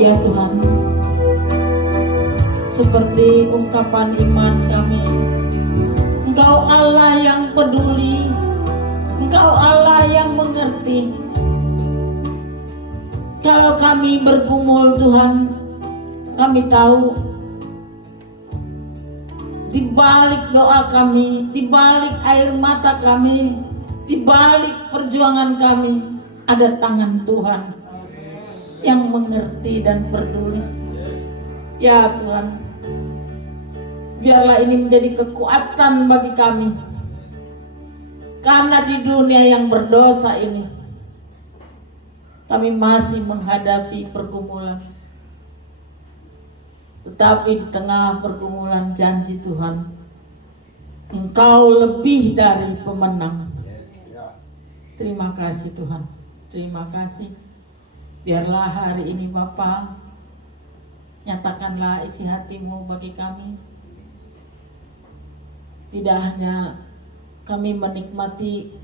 Ya Tuhan, seperti ungkapan iman kami, Engkau Allah yang peduli, Engkau Allah yang mengerti. Kalau kami bergumul Tuhan, kami tahu di balik doa kami, di balik air mata kami, di balik perjuangan kami, ada tangan Tuhan yang mengerti dan peduli. Ya Tuhan, biarlah ini menjadi kekuatan bagi kami, karena di dunia yang berdosa ini kami masih menghadapi pergumulan. Tetapi di tengah pergumulan, janji Tuhan, Engkau lebih dari pemenang. Terima kasih Tuhan, terima kasih. Biarlah hari ini Bapa, nyatakanlah isi hati-Mu bagi kami. Tidak hanya kami menikmati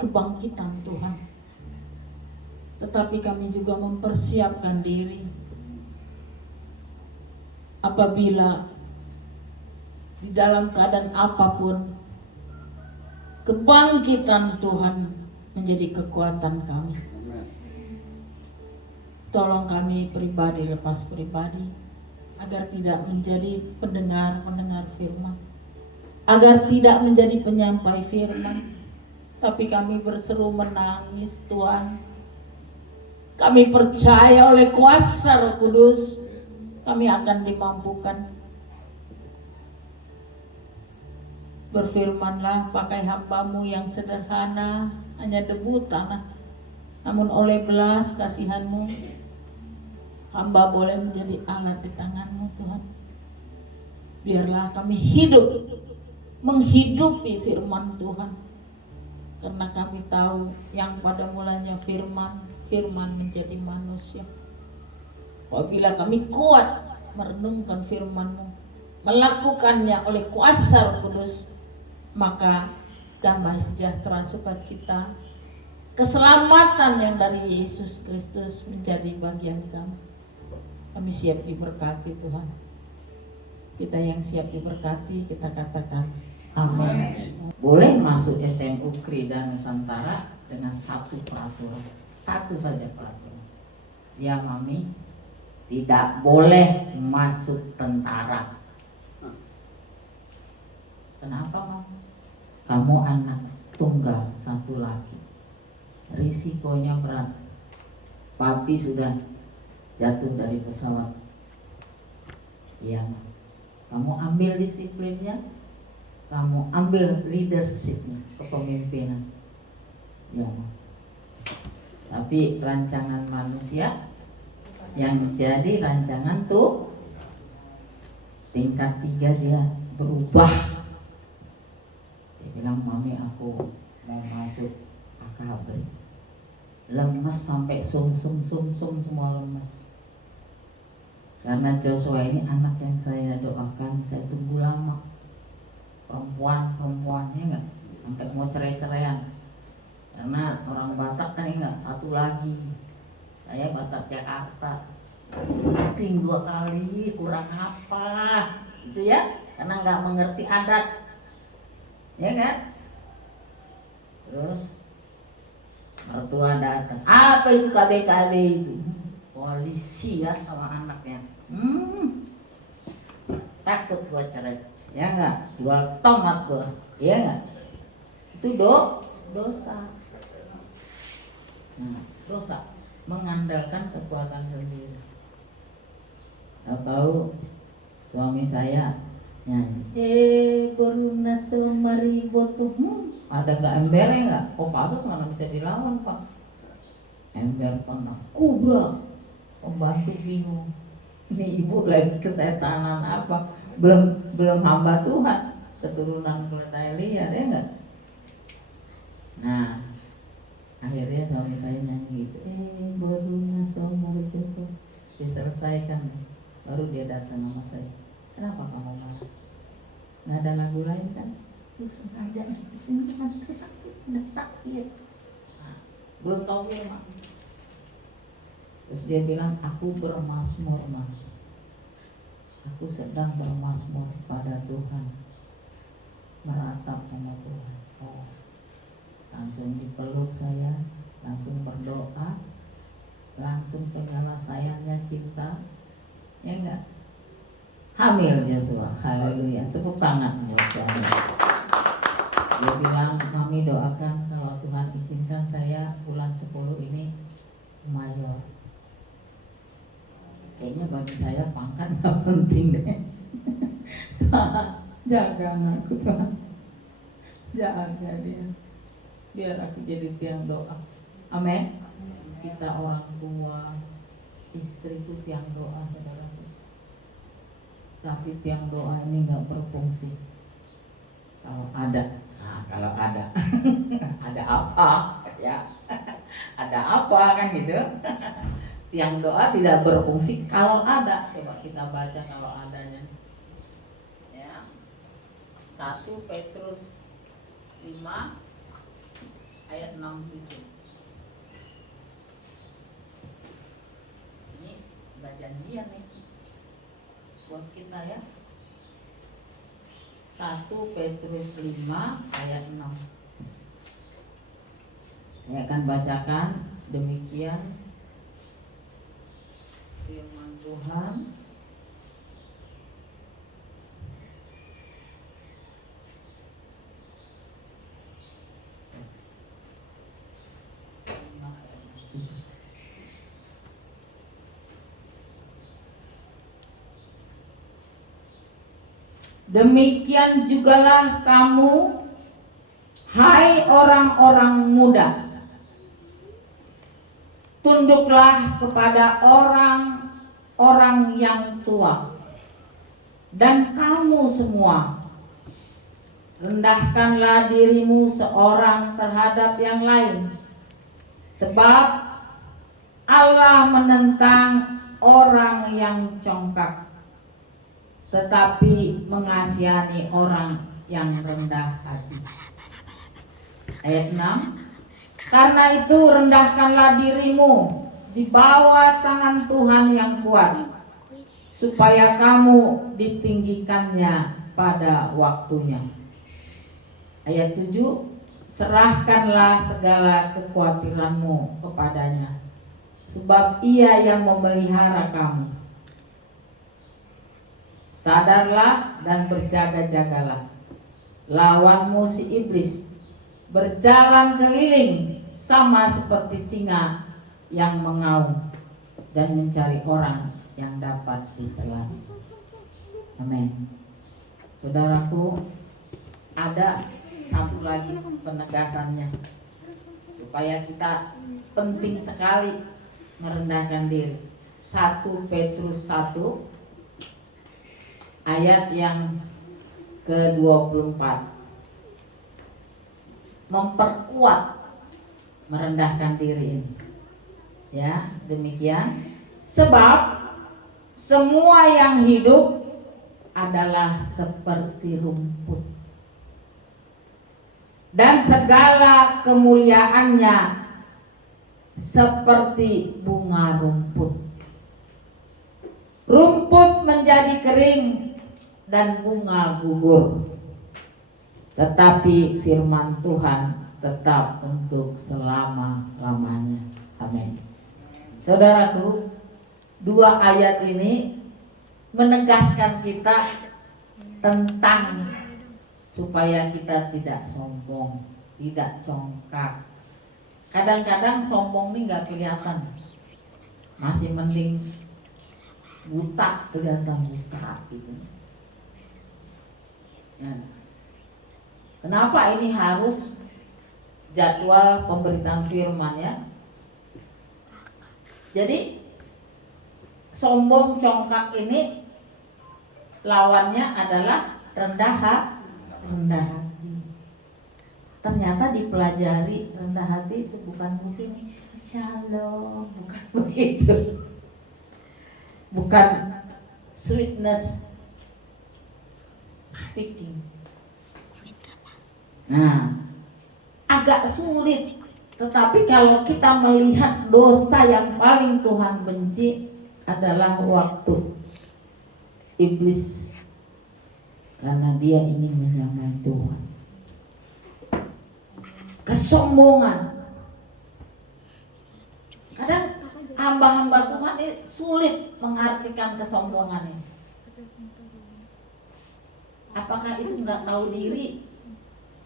kebangkitan Tuhan, tetapi kami juga mempersiapkan diri apabila di dalam keadaan apapun, kebangkitan Tuhan menjadi kekuatan kami. Tolong kami pribadi lepas pribadi, agar tidak menjadi pendengar firman, agar tidak menjadi penyampai firman, tapi kami berseru menangis Tuhan. Kami percaya oleh kuasa Roh Kudus, kami akan dimampukan. Berfirmanlah, pakai hamba-Mu yang sederhana, hanya debu tanah, namun oleh belas kasihan-Mu, hamba boleh menjadi alat di tangan-Mu Tuhan. Biarlah kami hidup, menghidupi firman Tuhan, karena kami tahu yang pada mulanya firman menjadi manusia. Apabila kami kuat merenungkan firman-Mu, melakukannya oleh kuasa Roh Kudus, maka damai sejahtera, sukacita, keselamatan yang dari Yesus Kristus menjadi bagian kami. Kami siap diberkati Tuhan. Kita yang siap diberkati, kita katakan amin. Boleh masuk SMU Krida Nusantara dengan satu peraturan, satu saja peraturan. Ya Mami, tidak boleh masuk tentara. Kenapa Mami? Kamu anak tunggal satu laki, risikonya berat. Papi sudah jatuh dari pesawat. Ya, kamu ambil disiplinnya, kamu ambil leadershipnya, kepemimpinan. Ya, tapi rancangan manusia yang jadi rancangan tuh tingkat 3 dia berubah. Dia bilang, Mami aku mau masuk AKB. Lemes sampai sum semua lemes. Karena Joshua ini anak yang saya doakan, saya tunggu lama. Perempuannya enggak, sampai mau cerai-ceraian. Karena orang Batak kan enggak, satu lagi. Saya Batak Jakarta. Ting 2 kali kurang apa. Itu ya, karena enggak mengerti adat. Ya kan? Terus mertua datang, apa itu KB itu? Polisi ya sama anaknya. Takut gua cerai, ya enggak? Jual tomat gua, ya enggak? Itu dosa. Dosa mengandalkan kekuatan sendiri. Tahu suami saya nyanyi, Boruna semari botuh. Ada nggak embernya nggak? Oh kasus mana bisa dilawan Pak? Ember pernah kubra. Pembantu bingung. Ini ibu lagi kesetanan apa? Belum hamba Tuhan, keturunan kulit liar ya nggak? Nah, akhirnya suami saya nyanyi gitu. Boruna semari botuh. Diselesaikan, baru dia datang sama saya. Kenapa kamu marah? Nggak ada lagu lain kan? Lu sengaja ini kan sakit. Nah, belum tahu ya Mak. Terus dia bilang, aku bermazmur Mak. Aku sedang bermazmur pada Tuhan, meratap sama Tuhan. Oh, langsung dipeluk saya, langsung berdoa, langsung penyelesaiannya cinta, ya enggak? Hamil Joshua, haleluya, tepuk tangan buat suami. Dia bilang, Mami doakan kalau Tuhan izinkan saya bulan 10 ini mayor. Kayaknya bagi saya pangkat gak penting deh. Tuhan, jaga anakku Tuhan, jaga dia, biar aku jadi tiang doa. Amin. Kita orang tua, istri itu tiang doa saudara. Tapi tiang doa ini nggak berfungsi kalau ada. Nah, kalau ada, ada apa? Ya, ada apa kan gitu? Tiang doa tidak berfungsi kalau ada. Coba kita baca kalau adanya. Ya, 1 Petrus 5 ayat 6-7. Ini janjian nih buat kita ya. 1 Petrus 5 ayat 6. Saya akan bacakan demikian firman Tuhan. Demikian jugalah kamu, hai orang-orang muda, tunduklah kepada orang-orang yang tua. Dan kamu semua, rendahkanlah dirimu seorang terhadap yang lain, sebab Allah menentang orang yang congkak, tetapi mengasihani orang yang rendah hati. Ayat 6. Karena itu rendahkanlah dirimu di bawah tangan Tuhan yang kuat, supaya kamu ditinggikannya pada waktunya. Ayat 7. Serahkanlah segala kekhawatiranmu kepadanya, sebab Ia yang memelihara kamu. Sadarlah dan berjaga-jagalah. Lawanmu si iblis berjalan keliling sama seperti singa yang mengaum dan mencari orang yang dapat ditelan. Amin. Saudaraku, ada satu lagi penegasannya supaya kita penting sekali merendahkan diri. 1 Petrus 1 ayat yang ke-24 memperkuat merendahkan diri ini. Ya, demikian. Sebab semua yang hidup adalah seperti rumput, dan segala kemuliaannya seperti bunga rumput. Rumput menjadi kering dan bunga gugur, tetapi firman Tuhan tetap untuk selama-lamanya. Amin. Saudaraku, 2 ayat ini menegaskan kita tentang supaya kita tidak sombong, tidak congkak. Kadang-kadang sombong ini nggak kelihatan, masih mending buta, kelihatan buta gitu. Nah, kenapa ini harus jadwal pemberitaan firman ya? Jadi sombong congkak ini lawannya adalah rendah hati. Ternyata dipelajari rendah hati itu bukan mungkin shalom, bukan begitu. Bukan sweetness speaking. Nah, agak sulit. Tetapi kalau kita melihat dosa yang paling Tuhan benci adalah waktu iblis, karena dia ingin menyamai Tuhan. Kesombongan. Kadang hamba-hamba Tuhan ini sulit mengartikan kesombongan ini. Apakah itu nggak tahu diri?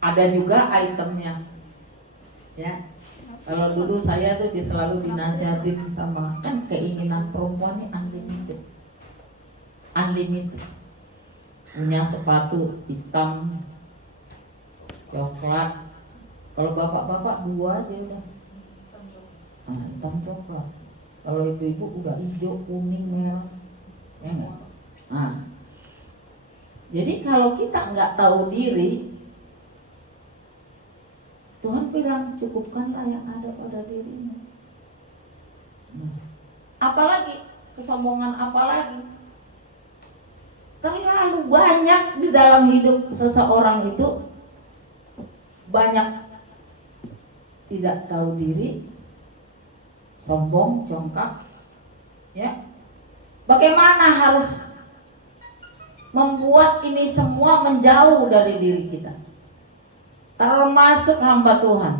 Ada juga itemnya, ya. Kalau dulu saya tuh selalu dinasihatin sama, kan keinginan perempuan ini unlimited. Punya sepatu hitam, coklat. Kalau bapak-bapak 2 aja udah. Nah, hitam coklat. Kalau ibu-ibu udah hijau, kuning, merah, ya enggak? Nah, jadi kalau kita nggak tahu diri, Tuhan bilang cukupkanlah yang ada pada dirimu. Apalagi kesombongan, apalagi terlalu banyak di dalam hidup seseorang itu, banyak tidak tahu diri, sombong, congkak, ya. Bagaimana harus membuat ini semua menjauh dari diri kita, termasuk hamba Tuhan.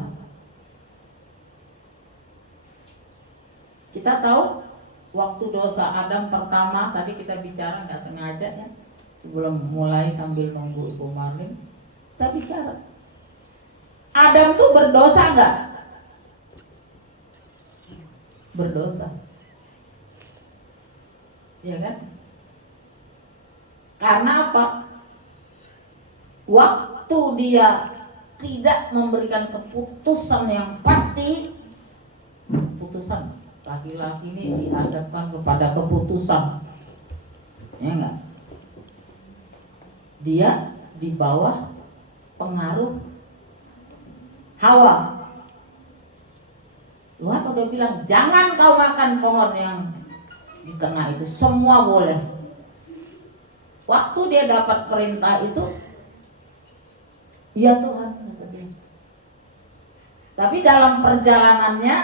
Kita tahu waktu dosa Adam pertama, tadi kita bicara nggak sengaja ya, sebelum mulai sambil nunggu Ibu Marlin, kita bicara Adam tuh berdosa nggak? Berdosa, ya kan? Karena apa? Waktu dia tidak memberikan keputusan yang pasti, keputusan laki-laki ini dihadapkan kepada keputusan, ya enggak? Dia di bawah pengaruh Hawa. Tuhan udah bilang jangan kau makan pohon yang di tengah itu, semua boleh. Waktu dia dapat perintah itu, ya Tuhan, kata dia, Tapi dalam perjalanannya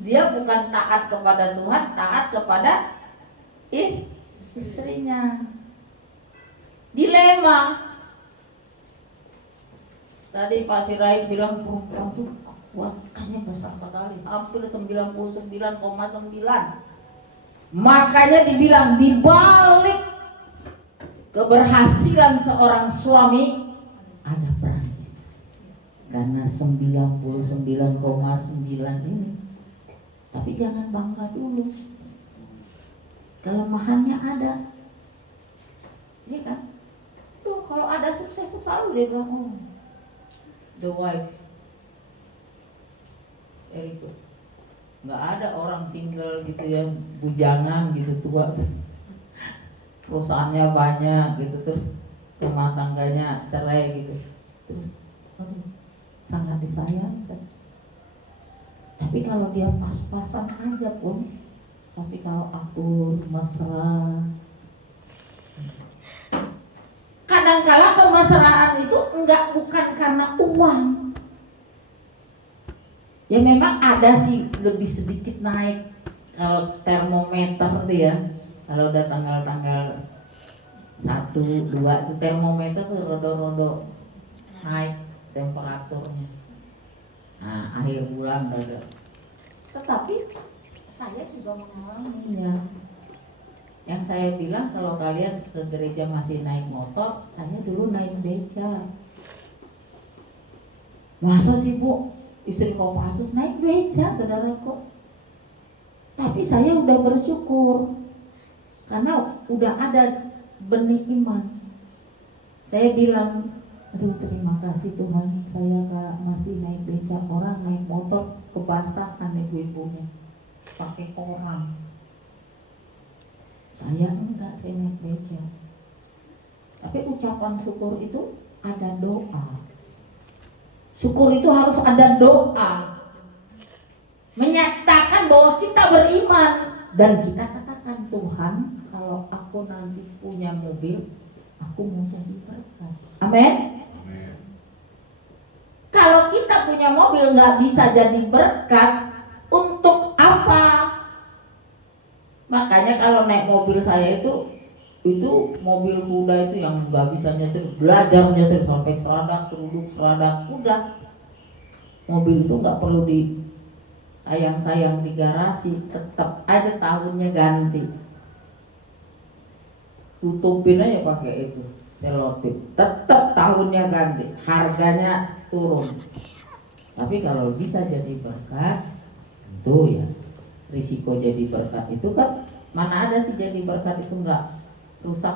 dia bukan taat kepada Tuhan, taat kepada istrinya. Dilema. Tadi Pak Sirait bilang perempuan itu kekuatannya besar sekali, hampir 99,9. Makanya dibilang dibalik keberhasilan seorang suami ada peran istri. Karena 99,9 ini. Tapi jangan bangga dulu. Kelemahannya ada. Iya kan? Tuh kalau ada sukses tuh selalu dia bilang, oh, the wife very good. Nggak ada orang single gitu ya, bujangan gitu tua, perusahaannya banyak gitu, terus rumah tangganya cerai gitu, terus sangat disayangkan. Tapi kalau dia pas-pasan aja pun, tapi kalau atur mesra, kadangkala kemesraan itu bukan karena uang. Ya memang ada sih lebih sedikit naik kalau termometer tuh ya. Kalau udah tanggal-tanggal 1, 2 itu termometer tuh rodo-rodo naik temperaturnya. Nah, akhir bulan udah. Tetapi saya juga mengalaminya. Yang saya bilang kalau kalian ke gereja masih naik motor, saya dulu naik beca. Masa sih Bu? Istri Kopassus naik beca, saudaraku. Tapi saya udah bersyukur karena udah ada benih iman. Saya bilang, aduh terima kasih Tuhan, saya masih naik beca. Orang naik motor kebasahan ibu-ibunya pakai koran. Saya enggak, saya naik beca. Tapi ucapan syukur itu ada doa. Syukur itu harus ada doa, menyatakan bahwa kita beriman dan kita katakan, Tuhan, kalau aku nanti punya mobil, aku mau jadi berkat. Amin. Kalau kita punya mobil nggak bisa jadi berkat, untuk apa? Makanya kalau naik mobil saya itu mobil kuda itu yang nggak bisa nyetir, belajar nyetir sampai seradak, seruduk, seradak, udah. Mobil itu nggak perlu sayang di garasi, tetap aja tahunnya ganti. Tutupin aja pakai itu selotip, tetap tahunnya ganti, harganya turun. Tapi kalau bisa jadi berkat, tentu ya risiko jadi berkat itu kan mana ada sih jadi berkat itu nggak rusak,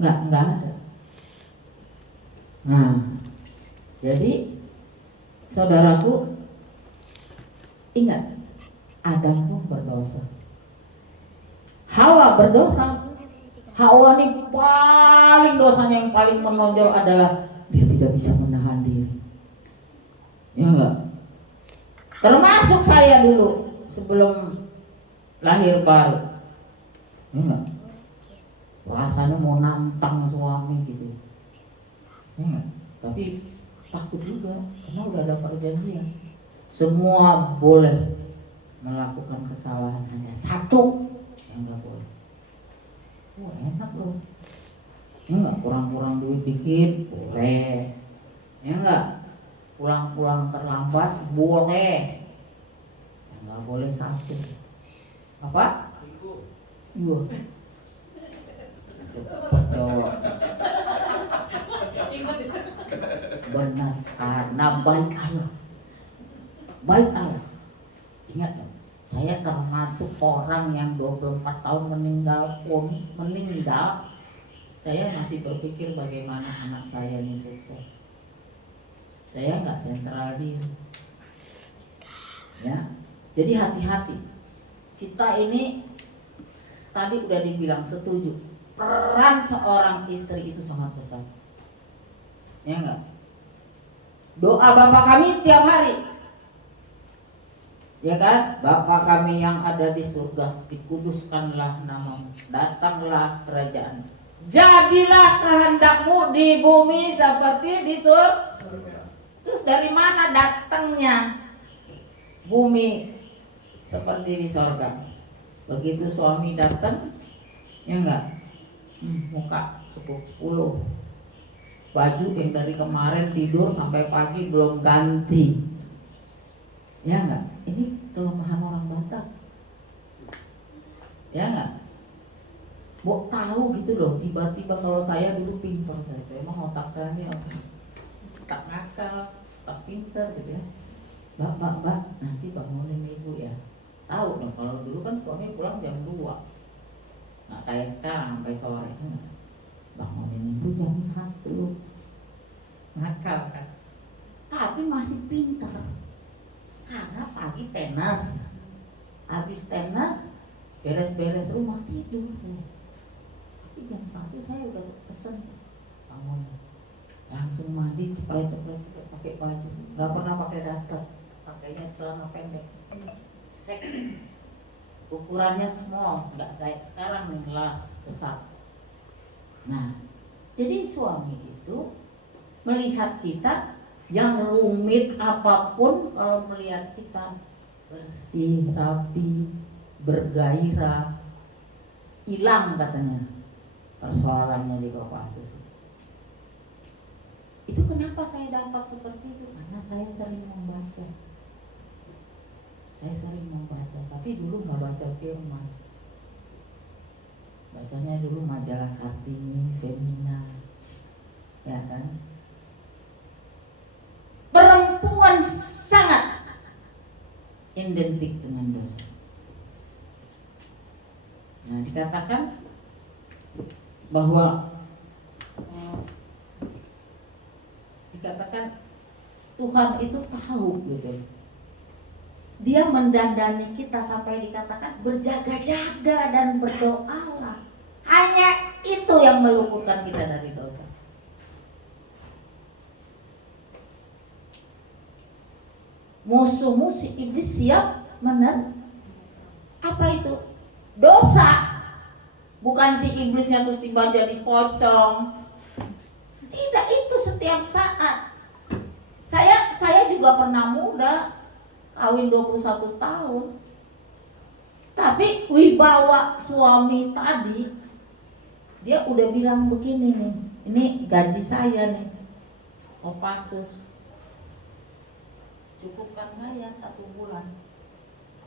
nggak ada. Nah, jadi saudaraku ingat, Adam pun berdosa, Hawa berdosa. Hawa ini paling dosanya yang paling menonjol adalah dia tidak bisa menahan diri. Ya enggak? Termasuk saya dulu sebelum lahir baru. Enggak. Rasanya mau nantang suami gitu. Enggak. Tapi takut juga karena udah ada perjanjian. Semua boleh melakukan kesalahan, hanya satu yang enggak boleh. Wah, enak loh. Enggak, kurang-kurang duit dikit boleh. Ya enggak? Pulang-pulang terlambat boleh. Enggak boleh satu. Apa? Dua. Doa. Benar, karena baik Allah. Baik Allah. Ingat loh, saya termasuk orang yang 24 tahun meninggal, saya masih berpikir bagaimana anak saya ini sukses. Saya nggak sentral diri. Ya, jadi hati-hati. Kita ini tadi udah dibilang, setuju, peran seorang istri itu sangat besar. Ya enggak? Doa Bapa kami tiap hari, ya kan? Bapa kami yang ada di surga, dikuduskanlah namamu, datanglah kerajaan. Jadilah kehendakmu di bumi seperti di surga. Terus dari mana datangnya bumi seperti di surga? Begitu suami datang, ya enggak? Muka cukup 10. Baju yang dari kemarin tidur sampai pagi belum ganti. Ya enggak? Ini kelemahan orang Batak. Ya enggak? Bok tahu gitu loh, tiba-tiba kalau saya dulu pinter saya, emang otak saya ini otak nakal, otak pinter gitu ya. Mbak, nanti bangunin ibu ya. Tahu dong, kalau dulu kan suami pulang jam 2, nggak kayak sekarang sampai sore. Bangunin ibu jam 1, nakal kan. Tapi masih pinter, karena pagi tenas, habis tenas beres-beres rumah tidur saya. Tapi jam 1 saya udah pesen bangun, langsung mandi, cepret pakai baju, nggak pernah pakai daster, pakainya celana pendek, seksi, ukurannya small, nggak kayak sekarang nih kelas besar. Nah, jadi suami itu melihat kita yang rumit apapun, kalau melihat kita bersih, rapi, bergairah, hilang katanya persoalannya di Kopassus. Itu kenapa saya dapat seperti itu? Karena saya sering membaca. Tapi dulu nggak baca firman. Bacanya dulu majalah Kartini, Femina, ya kan? Perempuan sangat identik dengan dosa. Nah, dikatakan bahwa Tuhan itu tahu gitu. Dia mendandani kita sampai dikatakan berjaga-jaga dan berdoalah. Hanya itu yang meluputkan kita dari dosa. Musuh-musuh iblis siap apa itu? Dosa. Bukan si iblisnya terus tiba jadi pocong. Tidak, itu setiap saat. Saya juga pernah muda, kawin 21 tahun. Tapi wibawa suami tadi, dia udah bilang begini nih, ini gaji saya nih, Kopassus, cukupkan saya 1 bulan.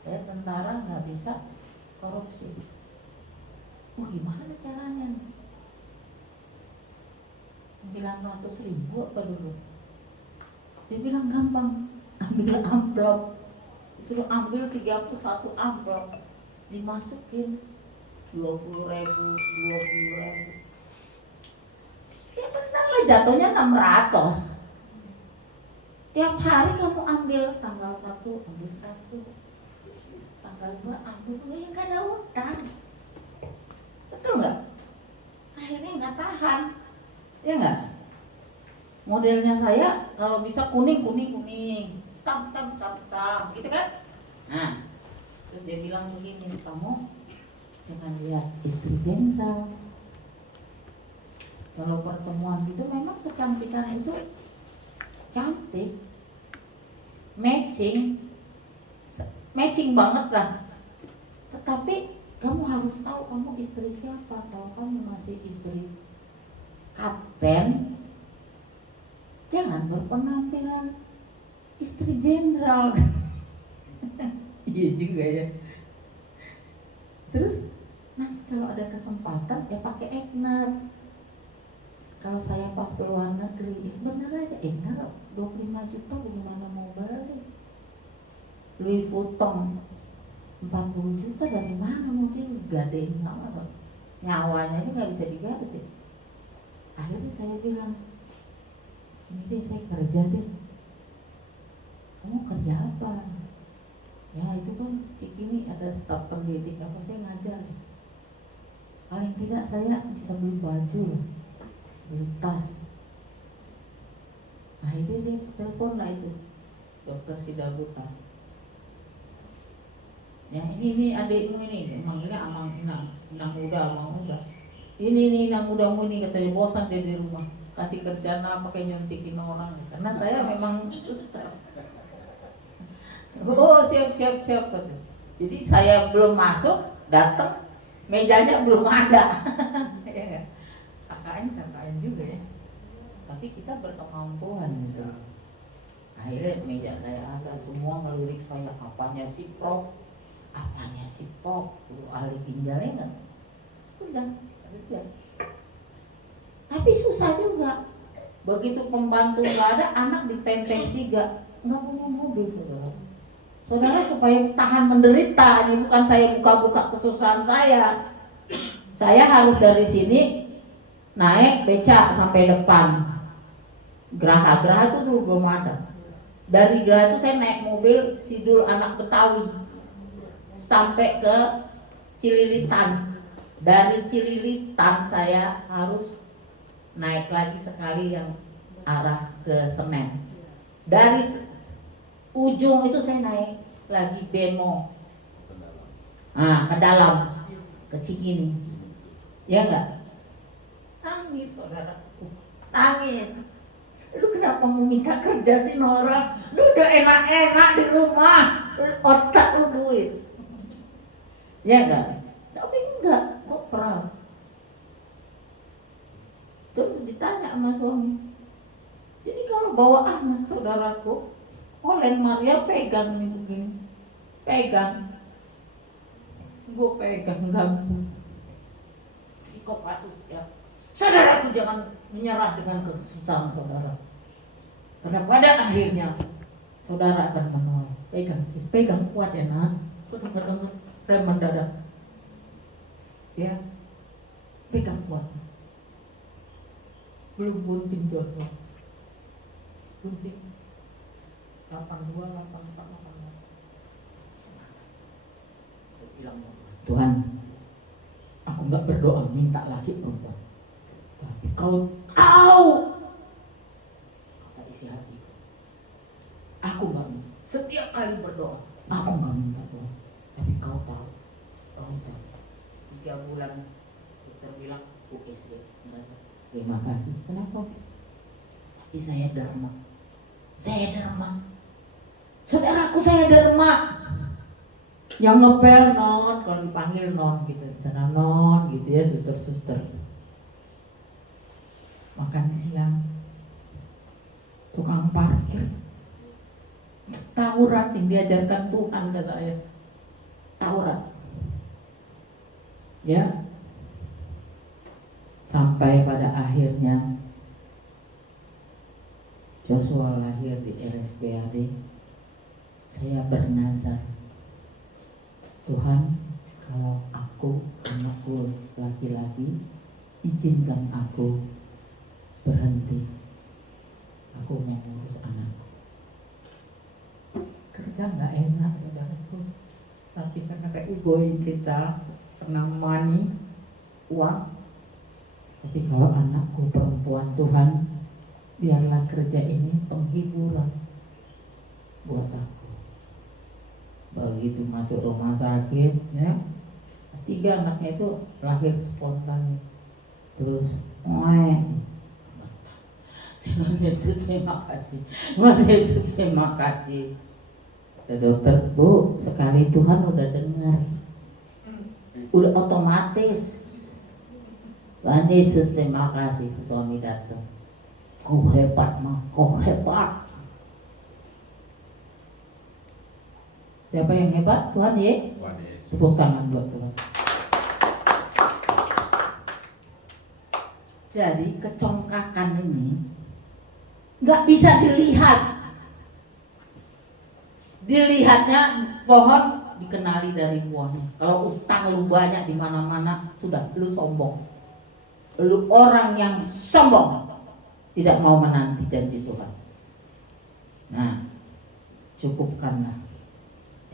Saya tentara nggak bisa korupsi. Gimana caranya nih? 900.000 apa dulu? Dia bilang gampang, ambil amplop, suruh ambil 31 amplop, dimasukin 20.000. Ya benar lah, jatuhnya 600. Tiap hari kamu ambil tanggal 1, ambil 1, tanggal 2, ambil 2, ya gak ada utang. Betul nggak? Akhirnya nggak tahan, ya nggak? Modelnya saya kalau bisa kuning, tam, gitu kan? Nah, terus dia bilang begini, kamu jangan lihat istri jenderal. Kalau pertemuan gitu memang kecantikan itu cantik, matching banget lah. Tetapi kamu harus tahu kamu istri siapa. Kalau kamu masih istri kapten, jangan berpenampilan istri jenderal. Iya juga ya. Terus nanti kalau ada kesempatan ya pakai Egner. Kalau saya pas ke luar negeri, bener aja Egner 25 juta bagaimana mau beli? Louis Vuitton 40 juta dari mana mungkin gadein sama, nyawanya aja nggak bisa digading. Akhirnya saya bilang, ini deh saya kerja deh. Kamu kerja apa? Ya itu kan Cikini ada staf pendidik, apa saya ngajar deh. Paling tidak saya bisa beli baju, beli tas. Akhirnya dia telepon lah itu Dokter Sidabuta. Ya ini adikmu ini, manggilnya Amang Inang muda. ini yang muda-mudi ini katanya bosan dia di rumah, kasih kerjaan apa kayak nyuntikin orang, karena saya memang suster. Oh siap katanya. Jadi saya belum masuk, datang mejanya belum ada. Ya, KKN juga ya, tapi kita berkemampuan gitu. Akhirnya meja saya ada, semua ngelirik saya, apanya si Prof, ahli ginjalnya enggak, udah. Tapi susah juga, begitu pembantu nggak ada, anak ditenteng 3, nggak punya mobil saudara supaya tahan menderita. Ini bukan saya buka-buka kesusahan saya harus dari sini naik beca sampai depan Geraha itu dulu belum ada. Dari Geraha itu saya naik mobil Sidul anak Betawi sampai ke Cililitan. Dari Cililitan saya harus naik lagi sekali yang arah ke Senen. Dari ujung itu saya naik lagi bemo ke dalam, ke Cikini. Ya enggak? Tangis saudaraku, tangis. Lu kenapa mau minta kerja sih Nora? Lu udah enak-enak di rumah, otak lu duit. Ya enggak? Tapi enggak, kok proud. Terus ditanya sama suami, jadi kalau bawa anak saudaraku, Olen Maria pegang nih begini, pegang, gue pegang gampang. Psikopatus ya, saudaraku jangan menyerah dengan kesusahan saudara, karena pada akhirnya saudara akan menuai. Pegang kuat ya nak, gue dengar rem mendadak, ya, pegang kuat. Belum bunting Joshua, bunting 82, 84, 85. Saya bilang, Tuhan, aku nggak berdoa minta lagi perempuan, tapi kau kata isi hati, aku nggak minta. Setiap kali berdoa, aku nggak minta doa, tapi kau tahu. 3 bulan dokter bilang USG, enggak. Terima kasih. Kenapa? Tapi saya derma. Saudaraku, saya derma. Yang ngepel non, kalau dipanggil non gitu, di sana non gitu ya, suster. Makan siang, tukang parkir, taurat yang diajarkan Tuhan ke saya, taurat. Ya. Sampai pada akhirnya Joshua lahir di RSPAD. Saya bernazar, Tuhan, kalau anakku laki-laki, izinkan aku berhenti. Aku mau ngurus anakku. Kerja nggak enak saudaraku, tapi karena egois kita, karena money, uang. Tapi kalau anakku perempuan, Tuhan, biarlah kerja ini penghiburan buat aku. Begitu masuk rumah sakit, ya, 3 anaknya itu lahir spontan. Terus, Tuhan Yesus terima kasih. Tuhan Yesus terima kasih. Kata dokter, Bu, sekali Tuhan udah dengar, udah otomatis. Tuhan Yesus terima kasih. Suami datang, kau hebat mah, kau hebat. Siapa yang hebat? Tuhan ya. Tepuk tangan buat Tuhan. Jadi kecongkakan ini nggak bisa dilihat. Dilihatnya pohon dikenali dari buahnya. Kalau utang lu banyak di mana-mana, sudah lu sombong. Lu orang yang sombong, tidak mau menanti janji Tuhan. Nah, cukupkanlah.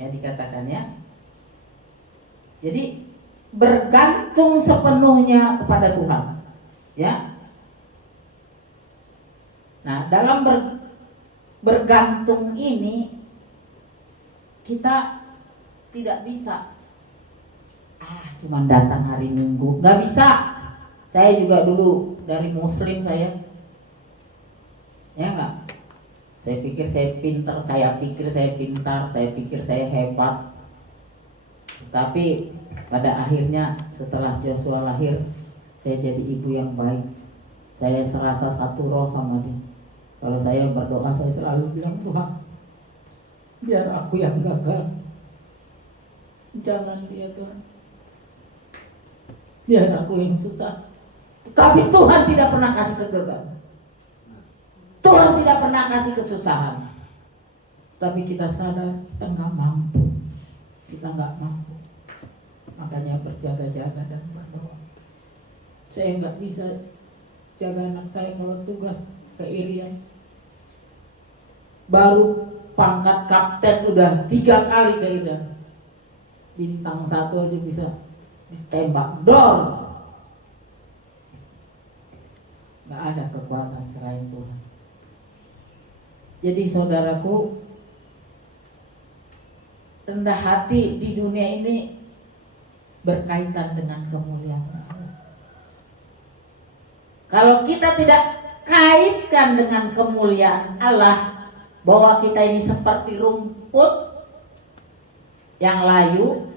Ya dikatakan ya. Jadi bergantung sepenuhnya kepada Tuhan. Ya. Nah, dalam bergantung ini kita tidak bisa cuma datang hari Minggu, nggak bisa. Saya juga dulu dari muslim saya. Ya enggak? Saya pikir saya pintar, saya pikir saya hebat. Tapi pada akhirnya setelah Joshua lahir, saya jadi ibu yang baik. Saya serasa satu roh sama dia. Kalau saya berdoa, saya selalu bilang, Tuhan, biar aku yang gagal, jangan dia Tuhan. Biar aku yang susah. Tapi Tuhan tidak pernah kasih kegagalan. Tuhan tidak pernah kasih kesusahan. Tapi kita sadar kita nggak mampu. Kita nggak mampu. Makanya berjaga-jaga dan berdoa. Saya nggak bisa jaga anak saya kalau tugas ke Irian. Baru pangkat kapten udah 3 kali ke Irian. Bintang 1 aja bisa ditembak dor. Nggak ada kekuatan selain Tuhan. Jadi saudaraku, rendah hati di dunia ini berkaitan dengan kemuliaan Allah. Kalau kita tidak kaitkan dengan kemuliaan Allah, bahwa kita ini seperti rumput yang layu,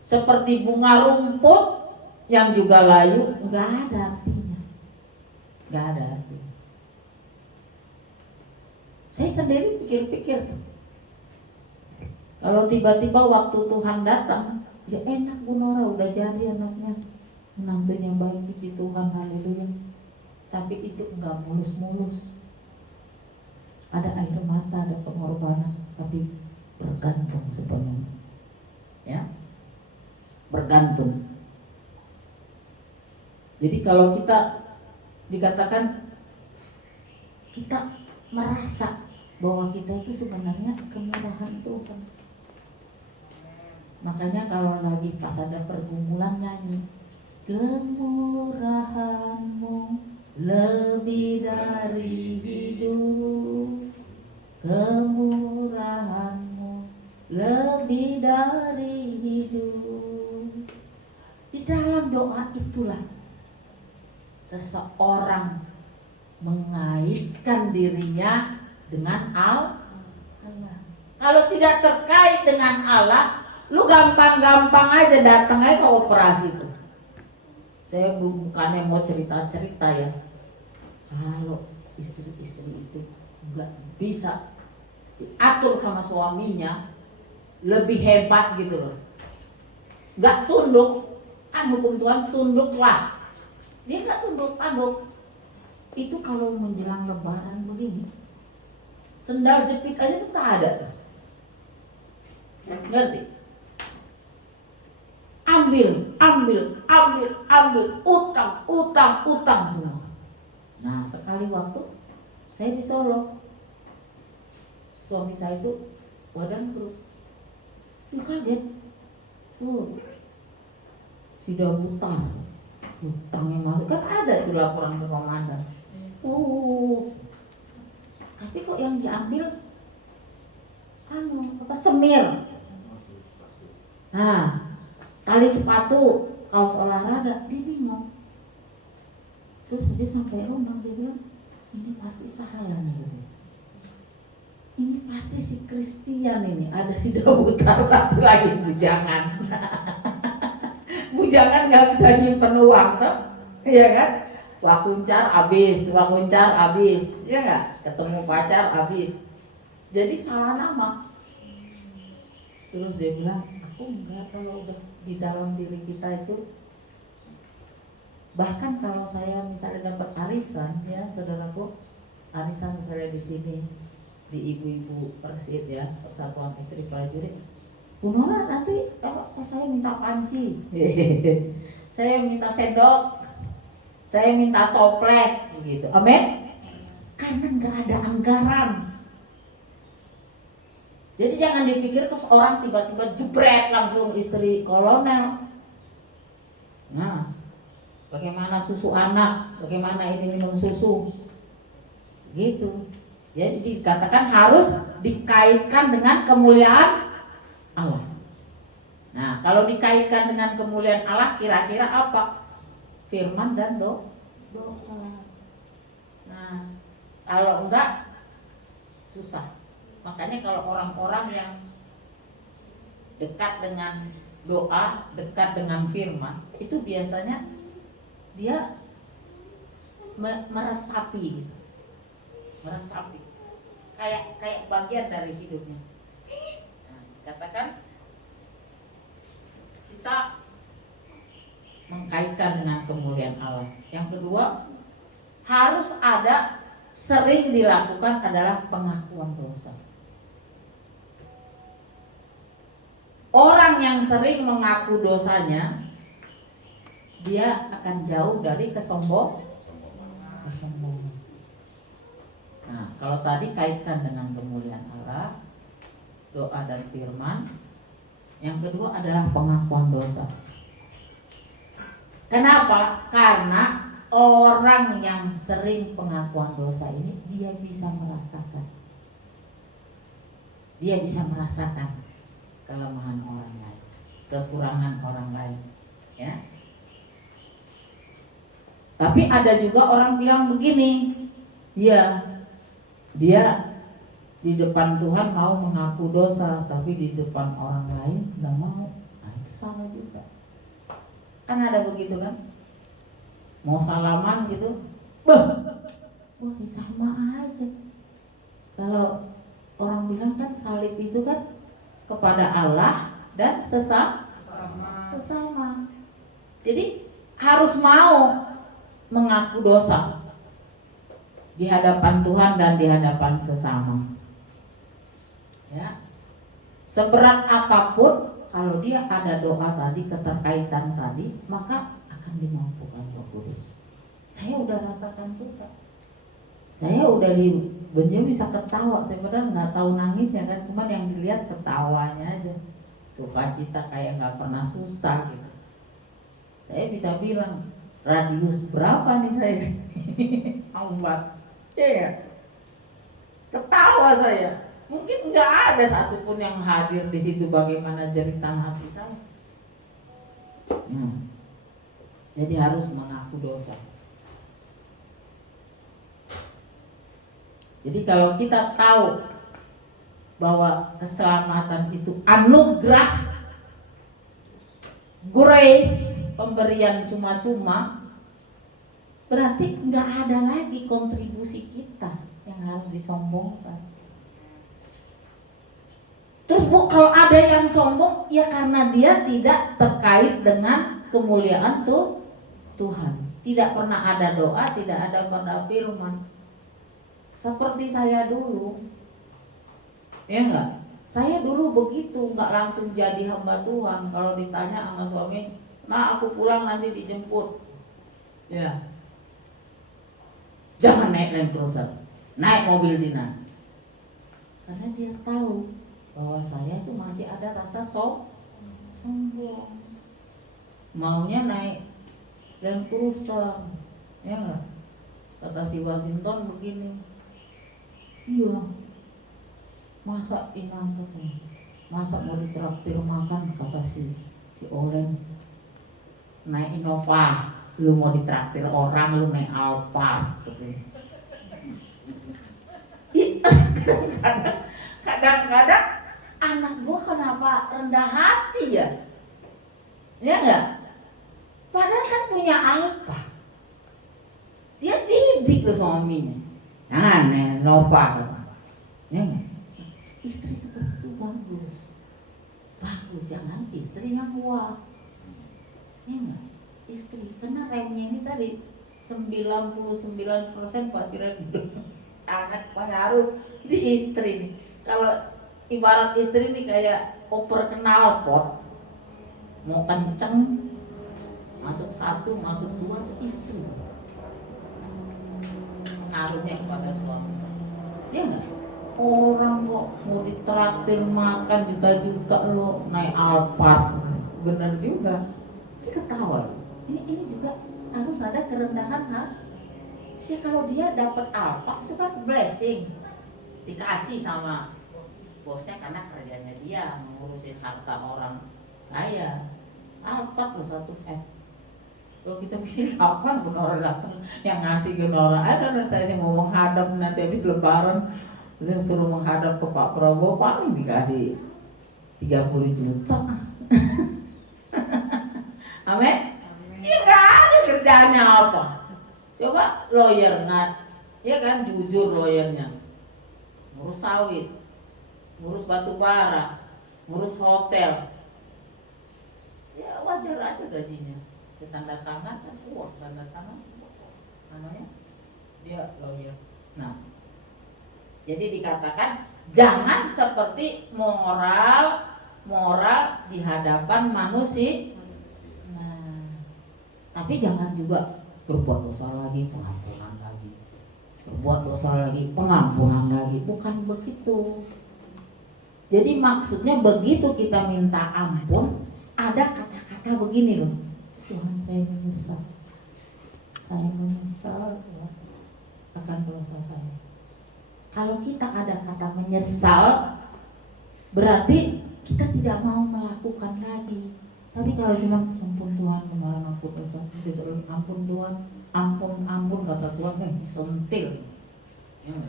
seperti bunga rumput yang juga layu, nggak ada artinya. Nggak ada artinya. Saya sendiri pikir-pikir tuh. Kalau tiba-tiba waktu Tuhan datang, ya enak Bu Nora udah jadi anaknya, menantunya baik, puji Tuhan, haleluya. Tapi itu enggak mulus-mulus. Ada air mata, ada pengorbanan, tapi bergantung sepenuhnya. Ya, bergantung. Jadi kalau kita dikatakan kita merasa bahwa kita itu sebenarnya kemurahan Tuhan. Makanya kalau lagi pas ada pergumulan nyanyi, kemurahan-Mu lebih dari hidup, kemurahan-Mu lebih dari hidup. Di dalam doa itulah seseorang mengaitkan dirinya dengan Allah. Kalau tidak terkait dengan Allah, lu gampang-gampang aja datang aja ke operasi itu. Saya bukannya mau cerita-cerita ya. Kalau istri-istri itu nggak bisa diatur sama suaminya, lebih hebat gitu loh. Nggak tunduk, kan hukum Tuhan tunduklah. Dia nggak tunduk. Itu kalau menjelang lebaran begini, sendal jepit aja tuh tak ada tuh. Ngerti? Ambil, utang semua. Nah, sekali waktu saya di Solo, suami saya itu badan perut, dia kaget, sudah hutangnya masuk, kan ada itu laporan ke komandan. Tapi kok yang diambil semir. Nah, tali sepatu, kaos olahraga, dia bingung. Terus dia sampai rumah, dia bilang, ini pasti salah nih. Ini pasti si Christian ini. Ada si Dabutar, satu lagi bujangan. Bujangan gak bisa nyimpen uang toh? Iya kan? Wakuncar habis, ya nggak? Ketemu pacar habis. Jadi salah nama. Terus dia bilang, aku enggak, kalau udah di dalam diri kita itu. Bahkan kalau saya misalnya dapat arisan, ya saudaraku, arisan misalnya di sini di ibu-ibu Persid ya, Persatuan Istri Prajurit. Bu Nora nanti saya minta panci, saya minta sendok, saya minta toples gitu. Amin. Karena nggak ada anggaran. Jadi jangan dipikir terus orang tiba-tiba jebret langsung istri kolonel. Nah, bagaimana susu anak, bagaimana ini minum susu, gitu. Jadi dikatakan harus dikaitkan dengan kemuliaan Allah. Nah, kalau dikaitkan dengan kemuliaan Allah, kira-kira apa? firman dan doa. Nah, kalau enggak susah. Makanya kalau orang-orang yang dekat dengan doa, dekat dengan firman, itu biasanya dia meresapi gitu. Meresapi. Kayak bagian dari hidupnya. Nah, katakan kita mengkaitkan dengan kemuliaan Allah. Yang kedua, harus ada sering dilakukan adalah pengakuan dosa. Orang yang sering mengaku dosanya, dia akan jauh dari kesombongan. Nah, kalau tadi kaitkan dengan kemuliaan Allah, doa dan firman. Yang kedua adalah pengakuan dosa. Kenapa? Karena orang yang sering pengakuan dosa ini dia bisa merasakan kelemahan orang lain, kekurangan orang lain, ya. Tapi ada juga orang bilang begini, dia di depan Tuhan mau mengaku dosa, tapi di depan orang lain nggak mau. Nah, itu salah juga. Kan ada begitu kan? Mau salaman gitu, wah sama aja. Kalau orang bilang kan salib itu kan kepada Allah dan sesama. Jadi harus mau mengaku dosa di hadapan Tuhan dan di hadapan sesama. Ya. Seberat apapun, kalau dia ada doa tadi, keterkaitan tadi, maka akan dimampukan Roh Kudus. Saya udah rasakan juga. Saya udah di Benjo bisa ketawa, sebenarnya nggak tahu nangisnya kan, cuman yang dilihat ketawanya aja, sukacita kayak nggak pernah susah gitu. Saya bisa bilang radius berapa nih saya, ambat, ya ketawa saya. Mungkin nggak ada satupun yang hadir di situ bagaimana jeritan hati saya. Jadi harus mengaku dosa. Jadi kalau kita tahu bahwa keselamatan itu anugerah, grace, pemberian cuma-cuma, berarti nggak ada lagi kontribusi kita yang harus disombongkan. Terus kalau ada yang sombong, ya karena dia tidak terkait dengan kemuliaan Tuhan. Tidak pernah ada doa, tidak ada pada firman. Seperti saya dulu, ya enggak? Saya dulu begitu, enggak langsung jadi hamba Tuhan. Kalau ditanya sama suami, "Ma, aku pulang nanti dijemput." Ya. Jangan naik Land Cruiser, naik mobil dinas. Karena dia tahu bahwa saya itu masih ada rasa sombong. Maunya naik Land Cruiser, ya enggak? Kata si Washington begini, iya, masa inangkep nih, masa mau ditraktir makan, kata si Olen, naik Innova, lu mau ditraktir orang, lu naik Alphard, gitu. Kadang-kadang anak gua kenapa rendah hati ya? Ya enggak? Padahal kan punya Alphard. Dia didik tuh suaminya. Nah, Nova kata. Ya enggak? Istri seperti itu bagus. Jangan istri yang wah. Ya enggak? Istri, karena remnya ini tadi 99% pasti rem sangat pengaruh di istri. Kalau ibarat istri ini kayak oper knalpot, mau kenceng masuk 1, masuk 2, istri pengaruhnya kepada suami. Dia enggak? Orang kok mau ditraktir makan juta-juta lo naik Alphard, bener juga. Si ketawa. Ini juga harus ada kerendahan hati. Ya kalau dia dapat Alphard itu kan blessing, dikasih sama bosnya karena kerjanya dia ngurusin harta orang kaya. Alphard lo 1 F. Kalau kita pikir kapan Nora datang yang ngasih ke Nora, ada saya mau menghadap nanti habis Lebaran, terus suruh menghadap ke Pak Prabowo, paling dikasih 30 juta. Amin. Ya nggak ada kerjaannya apa. Coba lawyer nggak, ya kan jujur lawyernya, ngurus sawit, ngurus batu bara, ngurus hotel, ya wajar aja gajinya. Tanda tangan kan puas, tanda tangan namanya dia lawyer. Nah, jadi dikatakan jangan seperti moral di hadapan manusia. Nah, tapi jangan juga berbuat dosa lagi, pengampunan lagi, berbuat dosa lagi, pengampunan lagi, bukan begitu. Jadi maksudnya begitu kita minta ampun, ada kata-kata begini loh, Tuhan saya menyesal Tuhan akan dosa saya. Kalau kita ada kata menyesal, berarti kita tidak mau melakukan lagi. Tapi kalau cuma ampun Tuhan kemarin aku dosa, ampun Tuhan, ampun kata Tuhan yang disentil. Ya,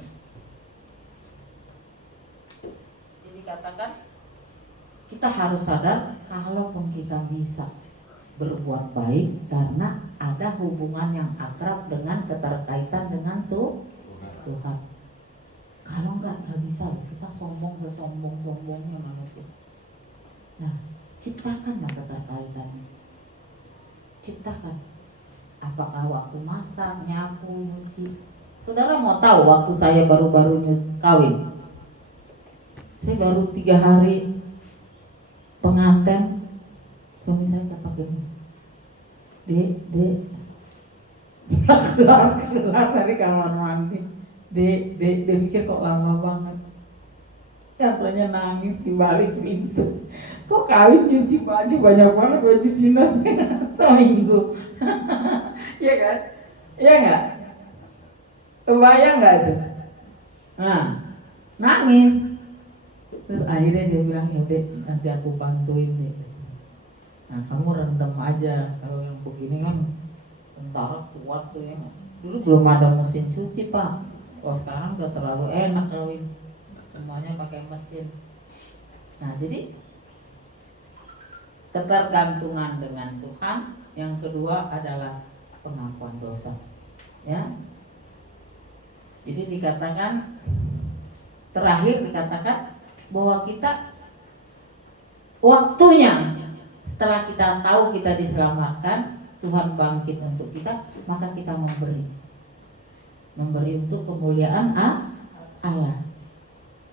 jadi katakan kita harus sadar kalaupun kita bisa berbuat baik karena ada hubungan yang akrab dengan keterkaitan dengan Tuhan. Kalau nggak bisa, kita sombong sesombong-sombongnya manusia. Nah, ciptakanlah keterkaitannya. Ciptakan. Apakah waktu masak, nyapu, nyuci. Saudara mau tahu waktu saya baru-baru kawin? Saya baru 3 hari pengantin. Suami saya kata gini, Dek, keluar dari kamar mandi. Dek pikir kok lama banget. Katanya nangis di balik pintu. Kok kawin nyuci baju banyak banget, baju dinas seminggu. Iya kan? Iya nggak? Kebayang nggak tuh? Nah, nangis. Terus akhirnya dia bilang, ya Dek, nanti aku bantuin deh. Nah, kamu rendam aja. Kalau yang begini kan tentara kuat tuh ya. Dulu belum ada mesin cuci Pak. Oh sekarang udah terlalu enak kawin, semuanya pakai mesin. Nah jadi ketergantungan dengan Tuhan. Yang kedua adalah pengakuan dosa. Ya. Jadi dikatakan, terakhir dikatakan bahwa kita waktunya setelah kita tahu kita diselamatkan, Tuhan bangkit untuk kita, maka kita memberi untuk kemuliaan Allah.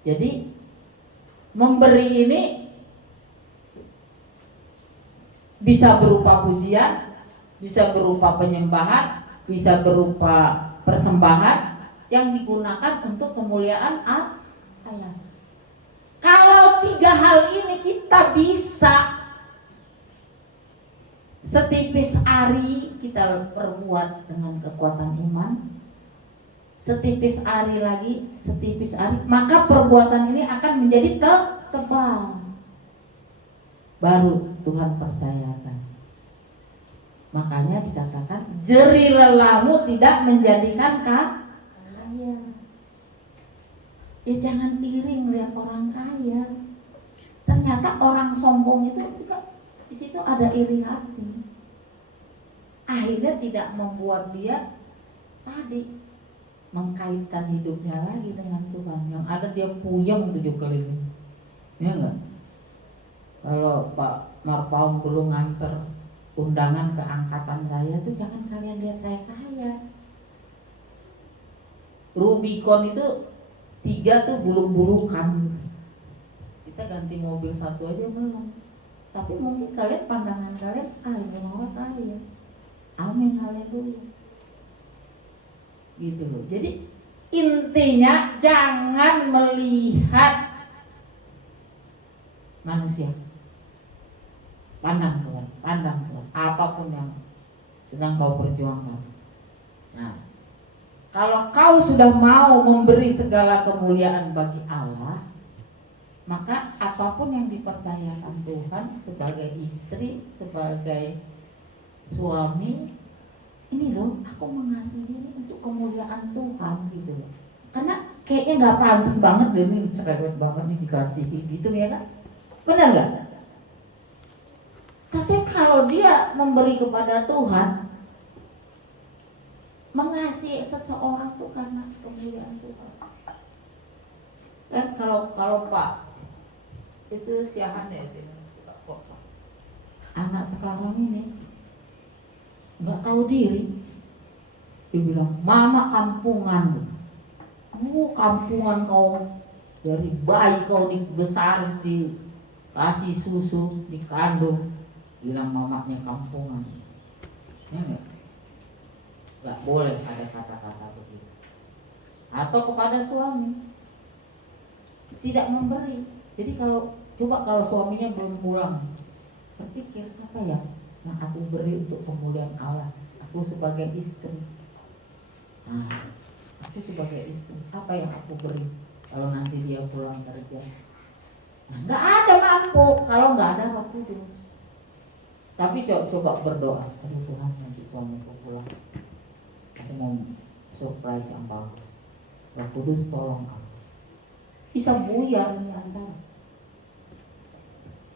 Jadi memberi ini bisa berupa pujian, bisa berupa penyembahan, bisa berupa persembahan yang digunakan untuk kemuliaan Allah. Kalau 3 hal ini kita bisa, setipis ari kita perbuat dengan kekuatan iman, setipis ari lagi, setipis ari, maka perbuatan ini akan menjadi tebal. Baru Tuhan percayakan. Makanya dikatakan jeri lelamu tidak menjadikan kaya. Ya jangan iri melihat orang kaya. Ternyata orang sombong itu juga di situ ada iri hati. Akhirnya tidak membuat dia tadi mengkaitkan hidupnya lagi dengan Tuhan. Yang ada dia puyeng 7 keliling. Ya enggak? Kalau Pak Marpaung dulu nganter undangan ke angkatan saya tuh, jangan kalian lihat saya kaya. Rubicon itu 3 tuh buluk-bulukan. Kita ganti mobil 1 aja belum. Tapi mungkin kalian, pandangan kalian, ibu Nora kaya. Amin, haleluya. Gitu loh. Jadi intinya jangan melihat manusia. Pandang Tuhan. Apapun yang sedang kau perjuangkan. Nah, kalau kau sudah mau memberi segala kemuliaan bagi Allah, maka apapun yang dipercayakan Tuhan sebagai istri, sebagai suami, ini loh aku mengasihi ini untuk kemuliaan Tuhan gitu loh. Karena kayaknya nggak pantas banget deh ini cerewet banget nih dikasihi gitu ya kan? Benar nggak? Tapi kalau dia memberi kepada Tuhan, mengasihi seseorang tuh karena kemuliaan Tuhan. Kan kalau Pak itu siahan ya, anak sekarang ini nggak tahu diri. Dia bilang, mama kampungan, kampungan kau, dari bayi kau dibesarin, dikasih susu, dikandung, bilang mamanya kampungan. Ya nggak boleh ada kata-kata begitu. Atau kepada suami tidak memberi. Jadi kalau suaminya belum pulang, berpikir apa ya yang aku beri untuk kemuliaan Allah. Aku sebagai istri, apa yang aku beri kalau nanti dia pulang kerja? Nah, nggak ada mampu kalau nggak ada Roh Kudus. Tapi coba berdoa, aduh Tuhan nanti suamiku pulang, aku mau surprise yang bagus. Roh Kudus tolong aku. Bisa buyar nih acara.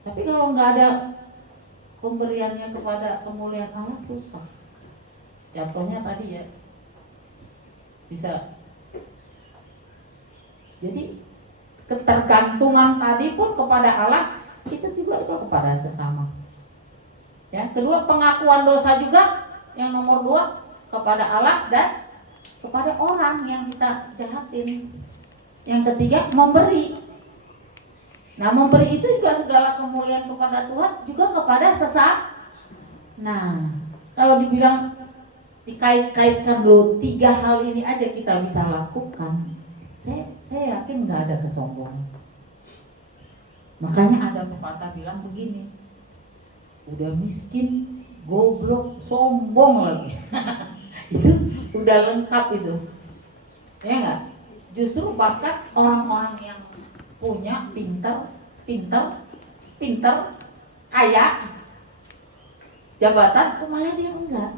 Tapi kalau nggak ada pemberiannya kepada kemuliaan Allah, susah. Contohnya tadi ya, bisa. Jadi ketergantungan tadi pun kepada Allah, itu juga kepada sesama. Ya, kedua pengakuan dosa juga, yang nomor 2 kepada Allah dan kepada orang yang kita jahatin. Yang ketiga memberi. Nah, memberi itu juga segala kemuliaan kepada Tuhan, juga kepada sesama. Nah, kalau dibilang dikait-kaitkan dulu 3 hal ini aja kita bisa lakukan, saya yakin nggak ada kesombongan. Makanya ada pepatah bilang begini, udah miskin, goblok, sombong lagi. Itu udah lengkap itu, ya nggak? Justru bahkan orang-orang yang punya pinter, kaya, jabatan, malah dia enggak.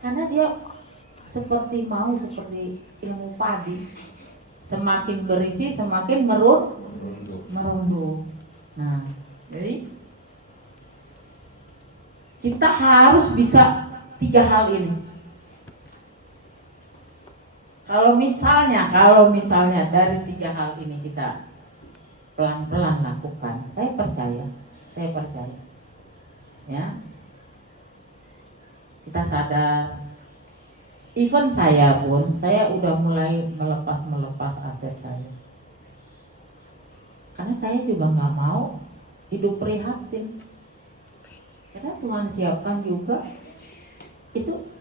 Karena dia seperti ilmu padi, semakin berisi semakin merunduk. Nah, jadi kita harus bisa 3 hal ini. Kalau misalnya dari 3 hal ini kita pelan-pelan lakukan, saya percaya. Ya, kita sadar. Even saya udah mulai melepas aset saya. Karena saya juga nggak mau hidup prihatin. Karena Tuhan siapkan juga itu,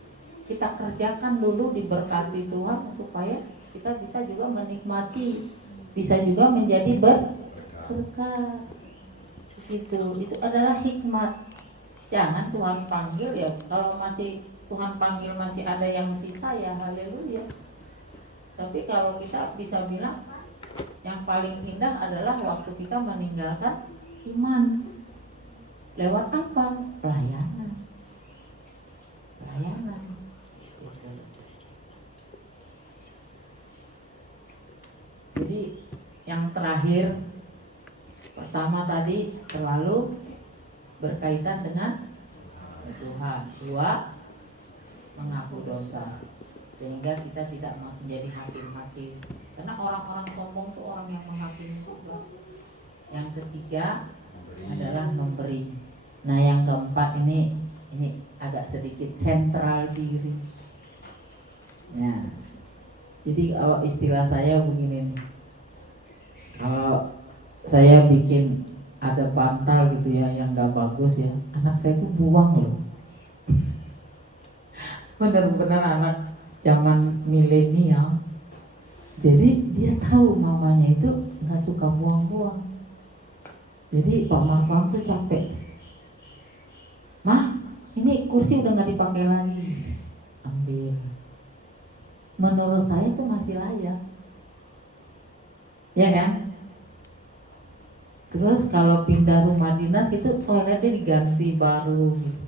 kita kerjakan dulu, diberkati Tuhan supaya kita bisa juga menikmati, bisa juga menjadi berkah. Itu adalah hikmat. Jangan Tuhan panggil ya, kalau masih Tuhan panggil masih ada yang sisa ya haleluya. Tapi kalau kita bisa bilang yang paling indah adalah waktu kita meninggalkan iman. Lewat apa? Pelayanan. Jadi yang terakhir, pertama tadi selalu berkaitan dengan Tuhan. 2, mengaku dosa, sehingga kita tidak menjadi hakim-hakim. Karena orang-orang sombong itu orang yang menghakimi juga. Yang ketiga adalah memberi. Nah, yang keempat ini agak sedikit sentral diri. Nah, jadi kalau istilah saya begini nih, kalau saya bikin ada bantal gitu ya yang gak bagus ya, anak saya itu buang loh. Benar-benar anak zaman milenial. Jadi dia tahu mamanya itu gak suka buang-buang. Jadi Pak Marwan tuh capek, "Mah, ini kursi udah gak dipakai lagi." Ambil. Menurut saya itu masih layak, ya kan? Terus kalau pindah rumah dinas itu toiletnya diganti baru gitu.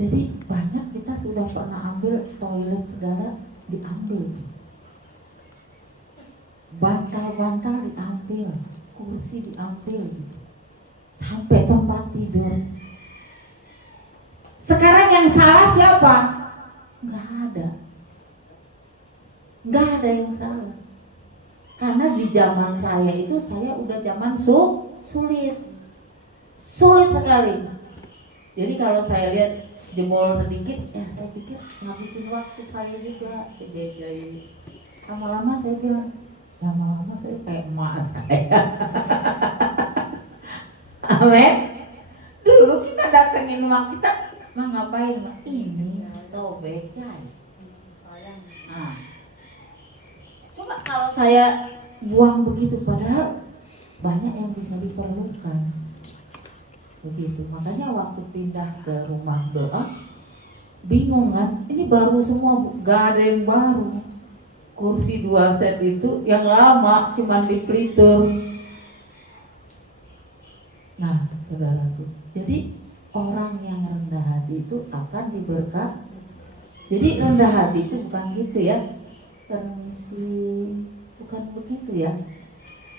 Jadi banyak kita sudah pernah ambil toilet segala diambil, bantal-bantal diambil, kursi diambil, sampai tempat tidur. Sekarang yang salah siapa? Nggak ada yang salah. Karena di zaman saya itu saya udah zaman sulit sekali. Jadi kalau saya lihat jebol sedikit, ya saya pikir ngabisin waktu saya juga. Saya lama-lama saya bilang, lama-lama saya kayak emak saya. Amin. Dulu kita datengin emak kita, "Mak ngapain, Mak?" "Ini sobek cai." Nah, coba kalau saya buang begitu, padahal banyak yang bisa diperlukan. Begitu, makanya waktu pindah ke rumah doa bingung kan, ini baru semua, gak ada yang baru. Kursi 2 set itu yang lama cuman di Pelitur. Nah saudaraku, jadi orang yang rendah hati itu akan diberkati. Jadi rendah hati itu bukan gitu ya, permisi, bukan begitu ya.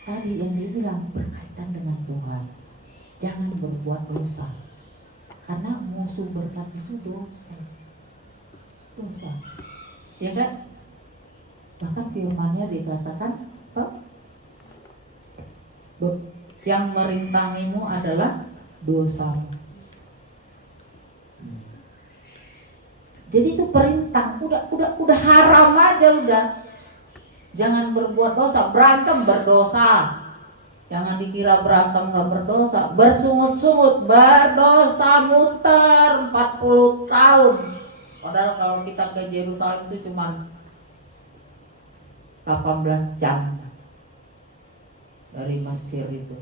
Tadi yang dibilang berkaitan dengan Tuhan, jangan berbuat dosa, karena musuh berkat itu dosa, ya kan? Bahkan firman-Nya dikatakan, yang merintangimu adalah dosa. Jadi itu perintah, udah haram aja udah. Jangan berbuat dosa, berantem berdosa. Jangan dikira berantem gak berdosa. Bersungut-sungut berdosa, muter 40 tahun. Padahal kalau kita ke Yerusalem itu cuma 18 jam dari Mesir itu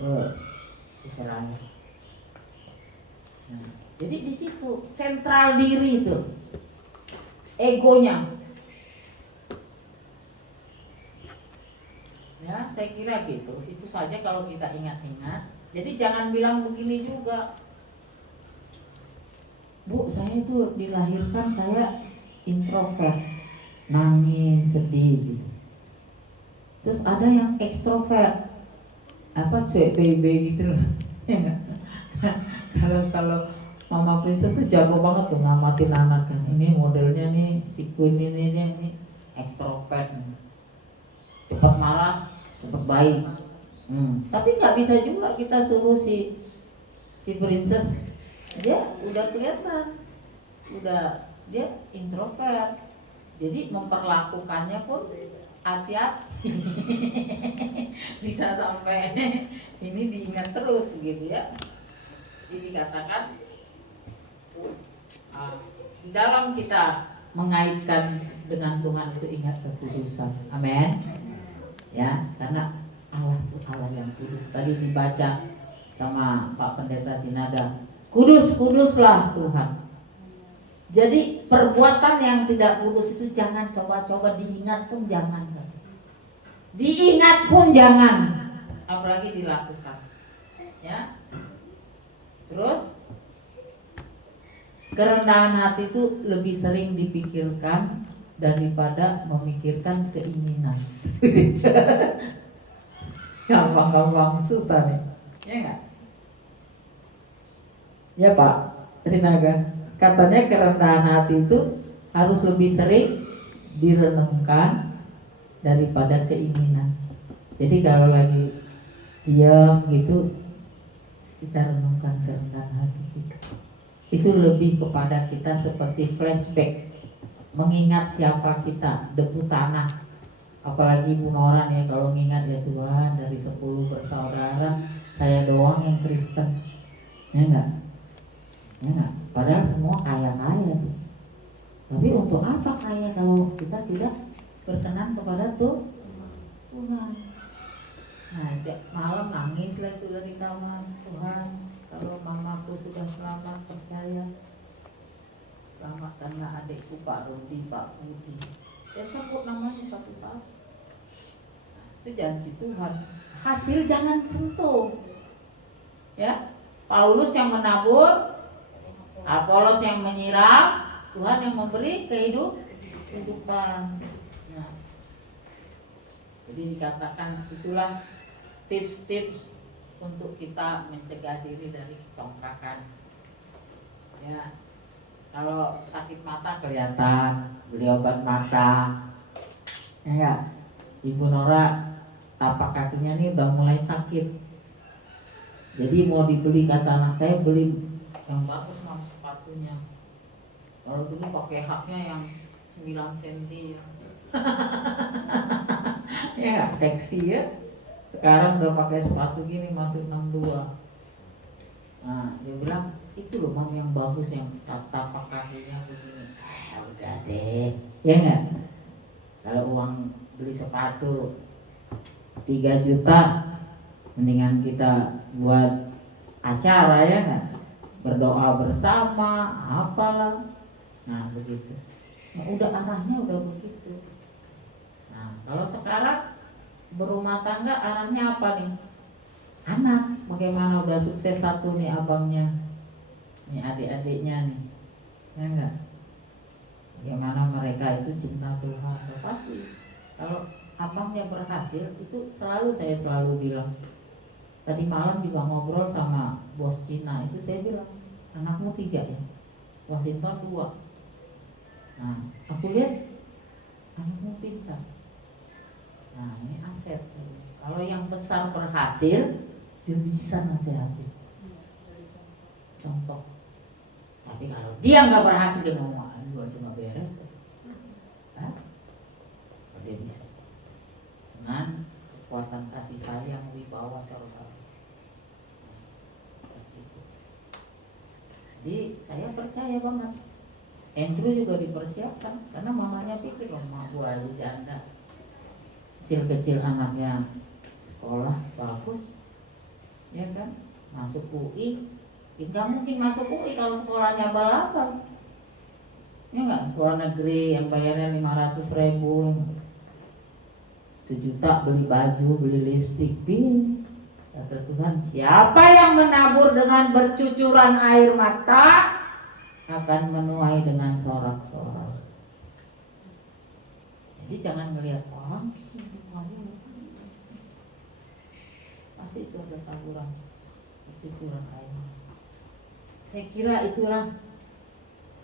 ke Israel. Nah, jadi di situ sentral diri itu, egonya. Ya, saya kira gitu. Itu saja kalau kita ingat-ingat. Jadi jangan bilang begini juga, "Bu, saya itu dilahirkan saya introvert, nangis, sedih gitu." Terus ada yang ekstrovert, cuek baby gitu loh. Kalau Mama Princess tuh jago banget tuh ngamatin anak kan. Ini modelnya nih, si Queen ini ekstrovert. Cepat marah, cepat baik. Tapi nggak bisa juga kita suruh si Princess, dia udah kelihatan, dia introvert. Jadi memperlakukannya pun hati-hati. Bisa sampai ini diingat terus begitu ya. Jadi katakan di dalam kita mengaitkan dengan Tuhan itu ingat kekudusan. Amin. Ya, karena Allah itu Allah yang kudus. Tadi dibaca sama Pak Pendeta Sinaga, kudus-kuduslah Tuhan. Jadi perbuatan yang tidak kudus itu jangan coba-coba diingat pun jangan. Diingat pun jangan, apalagi dilakukan. Ya. Terus kerendahan hati itu lebih sering dipikirkan daripada memikirkan keinginan. Gampang-gampang susah nih, ya enggak? Ya Pak Sinaga, katanya kerendahan hati itu harus lebih sering direnungkan daripada keinginan. Jadi kalau lagi diam gitu, kita renungkan kerendahan hati kita. Itu lebih kepada kita seperti flashback, mengingat siapa kita, debu tanah. Apalagi Ibu Noran ya, kalau mengingat ya Tuhan, dari 10 bersaudara saya doang yang Kristen. Ya enggak? Ya enggak? Padahal semua kaya-kaya tuh. Tapi untuk apa kaya kalau kita tidak berkenan kepada Tuhan? Nah, malam nangis lah itu dari kamar. Tuhan, kalau mamaku sudah selamat, percaya selamatkanlah adikku Pak Rudi, Pak Budi. Saya sebut namanya satu-satu. Itu janji Tuhan. Hasil jangan sentuh. Ya, Paulus yang menabur Apolos yang menyiram, Tuhan yang memberi kehidupan. Nah, jadi dikatakan itulah tips-tips untuk kita mencegah diri dari kecongkakan. Ya, kalau sakit mata kelihatan, beli obat mata. Ya enggak? Ibu Nora tapak kakinya nih udah mulai sakit. Jadi mau dibeli, kata anak saya, beli yang bagus mam sepatunya. Kalau dulu pakai haknya yang 9 cm ya. Ya seksi ya. Sekarang udah pakai sepatu gini masuk 62. Nah dia bilang itu loh mam yang bagus, yang tapak kakinya begini. Udah deh, ya enggak? Kalau uang beli sepatu 3 juta, mendingan kita buat acara ya enggak? Berdoa bersama, apalah. Nah begitu. Nah, udah arahnya udah begitu. Nah kalau sekarang berumah tangga arahnya apa nih? Anak, bagaimana udah sukses satu nih abangnya, nih adik-adiknya nih, ya enggak? Bagaimana mereka itu cinta Tuhan. Pasti kalau abangnya berhasil itu saya selalu bilang. Tadi malam juga ngobrol sama bos Cina itu, saya bilang anakmu 3 ya, Washington 2. Nah aku lihat anakmu pintar. Nah ini aset. Kalau yang besar berhasil, dia bisa nasihatin, contoh. Tapi kalau dia nggak berhasil, dia ngomong lu aja nggak beres. Dia bisa dengan kekuatan kasih sayang wibawa serta. Jadi saya percaya banget Andrew juga dipersiapkan karena mamanya pikir loh, mak gua aja janda, kecil-kecil anaknya sekolah bagus, ya kan, masuk UI. Nggak mungkin masuk UI kalau sekolahnya abal-abal, ya nggak, sekolah negeri yang bayarnya 500.000, 1 juta beli baju, beli lipstik, kata Tuhan, siapa yang menabur dengan bercucuran air mata akan menuai dengan sorak-sorak. Jadi jangan melihat orang, pasti itu ada taburan bercucuran air mata. Saya kira itulah,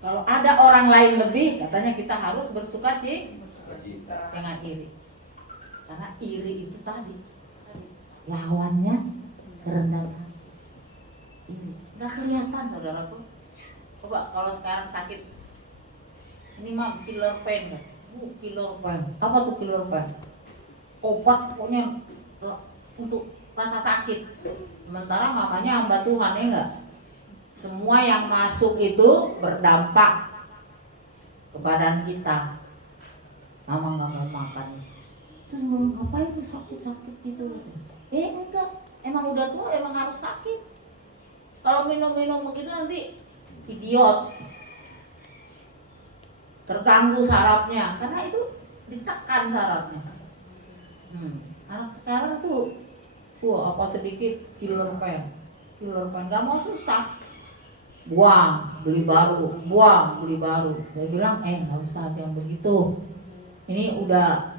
kalau ada orang lain lebih, katanya kita harus bersuka cita, jangan iri. Karena iri itu tadi lawannya kerendahan hati. Ini nggak kelihatan saudaraku. Coba kalau sekarang sakit, ini mah killer pain kan? Killer pain. Apa tuh killer pain? Obat pokoknya untuk rasa sakit. Sementara mamanya hamba Tuhan, ya enggak? Semua yang masuk itu berdampak ke badan kita. Mama nggak mau makan. Terus ngomong, ngapain lu sakit-sakit gitu? Enggak, emang udah tua, emang harus sakit. Kalau minum-minum begitu nanti idiot, terganggu sarafnya, karena itu ditekan sarafnya. Anak sekarang tuh, apa sedikit killer pain, nggak mau susah, buang beli baru, buang beli baru. Saya bilang, nggak usah yang begitu. Ini udah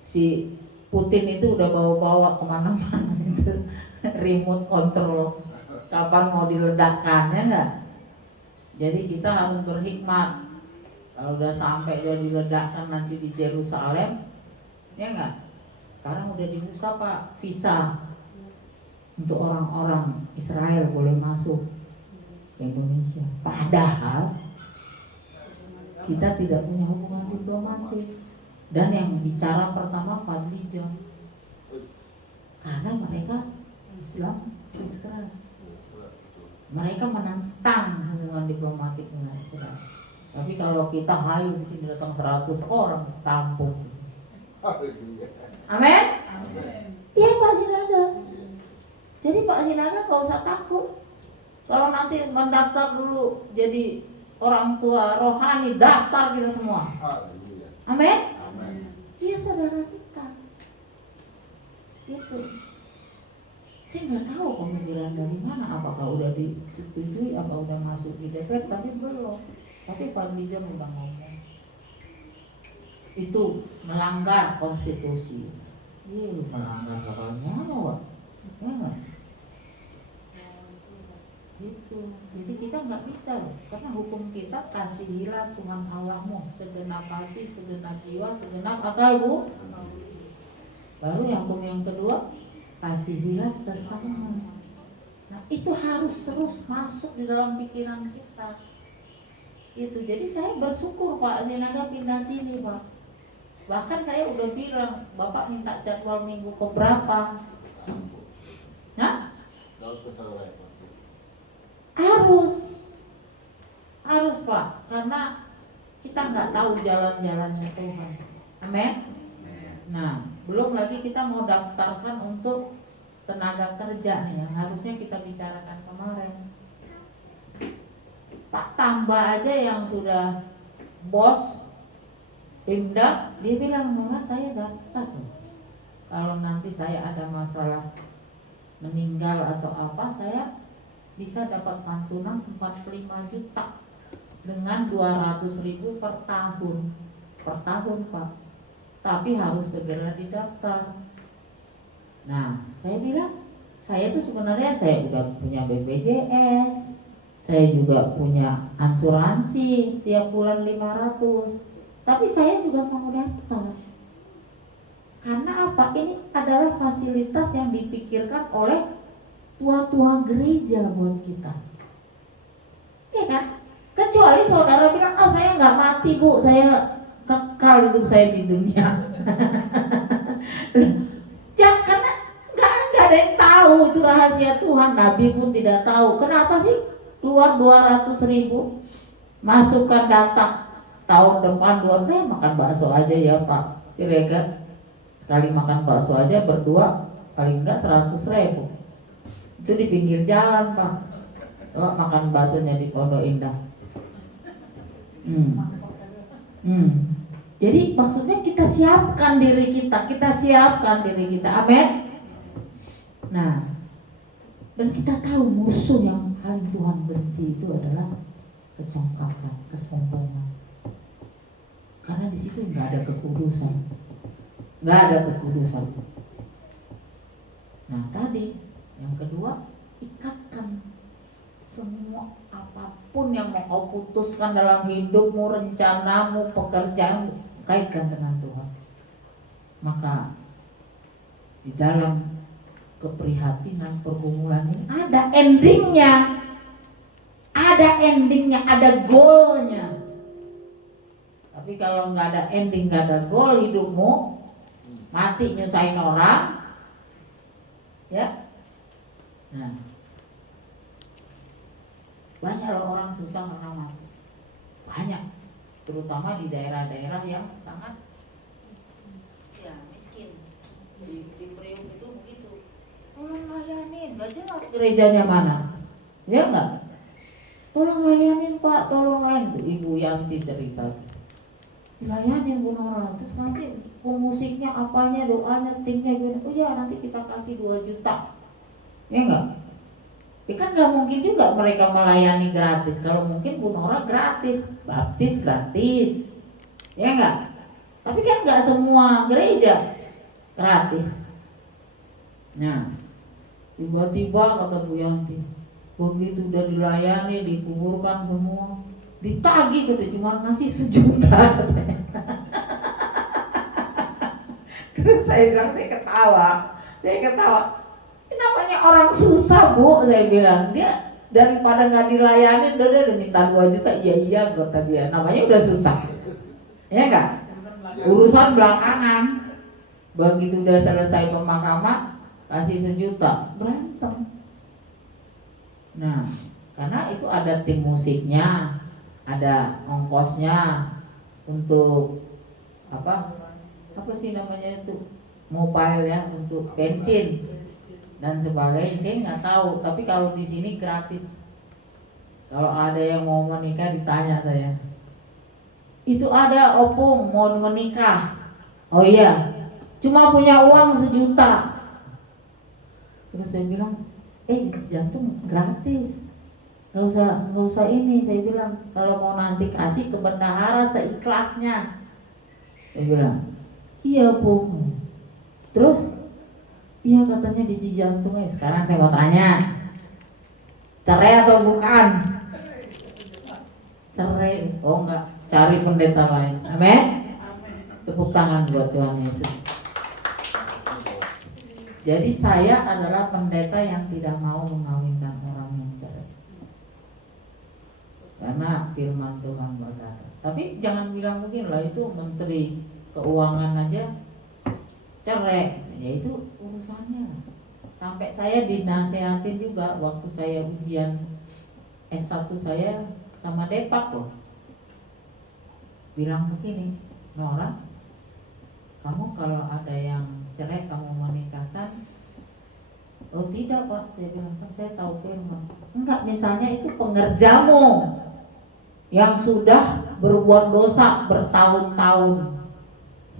si Putin itu udah bawa-bawa kemana-mana itu remote control, kapan mau diledakkan, ya enggak? Jadi kita harus berhikmat. Kalau udah sampai udah diledakkan nanti di Yerusalem, ya enggak? Sekarang udah dibuka Pak visa untuk orang-orang Israel boleh masuk ke Indonesia. Padahal kita tidak punya hubungan diplomatik. Dan yang bicara pertama Fadli John, karena mereka Islam keras. Mereka menentang hubungan diplomatik dengan Israel. Tapi kalau kita hayu di sini datang 100 orang tampung. Amin. Iya Pak Sinaga. Jadi Pak Sinaga nggak usah takut. Kalau nanti mendaftar dulu jadi orang tua rohani, daftar kita semua. Amin. Dia saudara kita. Gitu. Saya nggak tahu pemikiran dari mana, apakah udah disetujui, apa udah masuk di DPR, tapi belum. Tapi Pak Dijan udah ngomong itu melanggar konstitusi. Iya, melanggar bakal nyawa, ya nggak? Gitu. Jadi kita nggak bisa loh, karena hukum kita kasihilah Tuhan Allahmu segenap hati, segenap jiwa, segenap akal, Bu. Baru yang hukum yang kedua, kasihilah sesama. Nah itu harus terus masuk di dalam pikiran kita. Itu. Jadi saya bersyukur Pak Sinaga pindah sini Pak. Bahkan saya udah bilang, Bapak minta jadwal minggu keberapa? Nah? Harus Pak, karena kita nggak tahu jalan-jalannya Tuhan. Amin. Nah, belum lagi kita mau daftarkan untuk tenaga kerja nih, yang harusnya kita bicarakan kemarin. Pak tambah aja yang sudah bos Pemda, dia bilang Nora saya daftar. Kalau nanti saya ada masalah meninggal atau apa, saya bisa dapat santunan 45 juta dengan 200.000 per tahun Pak. Tapi harus segera didaftar. Nah, saya bilang saya tuh sebenarnya saya udah punya BPJS, saya juga punya asuransi tiap bulan 500. Tapi saya juga mau daftar. Karena apa? Ini adalah fasilitas yang dipikirkan oleh tua-tua gereja buat kita. Iya kan? Kecuali saudara bilang, oh saya nggak mati Bu, saya kekal hidup saya di dunia. Jangan, karena nggak ada yang tahu itu rahasia Tuhan. Nabi pun tidak tahu. Kenapa sih keluar 200.000? Masukkan data tahun depan 2 makan bakso aja ya Pak Siregar. Sekali makan bakso aja berdua paling enggak 100.000. Itu di pinggir jalan Pak. Oh, makan baksonya di Pondok Indah. Jadi maksudnya kita siapkan diri kita, amin. Nah, dan kita tahu musuh yang paling Tuhan benci itu adalah kecongkakan, kesombongan. Karena di situ nggak ada kekudusan. Nah tadi yang kedua, ikatkan semua apapun yang mau kau putuskan dalam hidupmu, rencanamu, pekerjaanmu, kaitkan dengan Tuhan. Maka di dalam keprihatinan pergumulan ini ada endingnya, ada goalnya. Tapi kalau nggak ada ending, nggak ada goal hidupmu, mati nyusahin orang, ya. Nah, banyak loh orang susah karena mati, banyak, terutama di daerah-daerah yang sangat ya miskin. Di Priok itu begitu. Tolong layanin, nggak jelas gerejanya mana, ya nggak? Tolong layanin Pak, tolong layanin. Ibu Yanti cerita. Dilayanin Bu Nora, terus nanti musiknya apanya, doanya, timnya gimana? Oh ya nanti kita kasih 2 juta, ya enggak? Ya kan nggak mungkin juga mereka melayani gratis. Kalau mungkin Bu Nora gratis, baptis gratis, ya enggak? Tapi kan nggak semua gereja gratis. Nah, tiba-tiba kata Bu Yanti, begitu udah dilayani, dikuburkan semua, ditagih katanya cuma ngasih 1 juta katanya. Terus saya bilang, saya ketawa. Ini namanya orang susah Bu, saya bilang. Dia daripada nggak dilayani, udah minta 2 juta, iya kata dia. Namanya udah susah, ya nggak? Urusan belakangan. Begitu udah selesai pemakaman, kasih 1 juta, berantem. Nah, karena itu ada tim musiknya, ada ongkosnya untuk apa sih namanya itu, mobile ya, untuk bensin dan sebagainya. Saya nggak tahu, tapi kalau di sini gratis. Kalau ada yang mau menikah ditanya saya, itu ada opung mau menikah, oh iya, cuma punya uang 1 juta. Terus saya bilang, di Cijantung gratis, nggak usah ini. Saya bilang, kalau mau nanti kasih ke bendahara seikhlasnya. Saya bilang, iya Bu. Terus, iya katanya di Cijantung. Sekarang saya mau tanya, cerai atau bukan? Cerai. Oh enggak, cari pendeta lain. Amin. Tepuk tangan buat Tuhan Yesus. Jadi saya adalah pendeta yang tidak mau mengawinkan orang yang cerai, karena firman Tuhan berkata. Tapi jangan bilang mungkin lah, itu menteri keuangan aja cerai, ya itu urusannya. Sampai saya dinasehatin juga waktu saya ujian S1 saya sama Depak loh, bilang begini, Nora, kamu kalau ada yang cerai kamu menikahkan? Oh tidak Pak, saya bilang, kan saya tahu firman. Enggak, misalnya itu pengerjamu yang sudah berbuat dosa bertahun-tahun,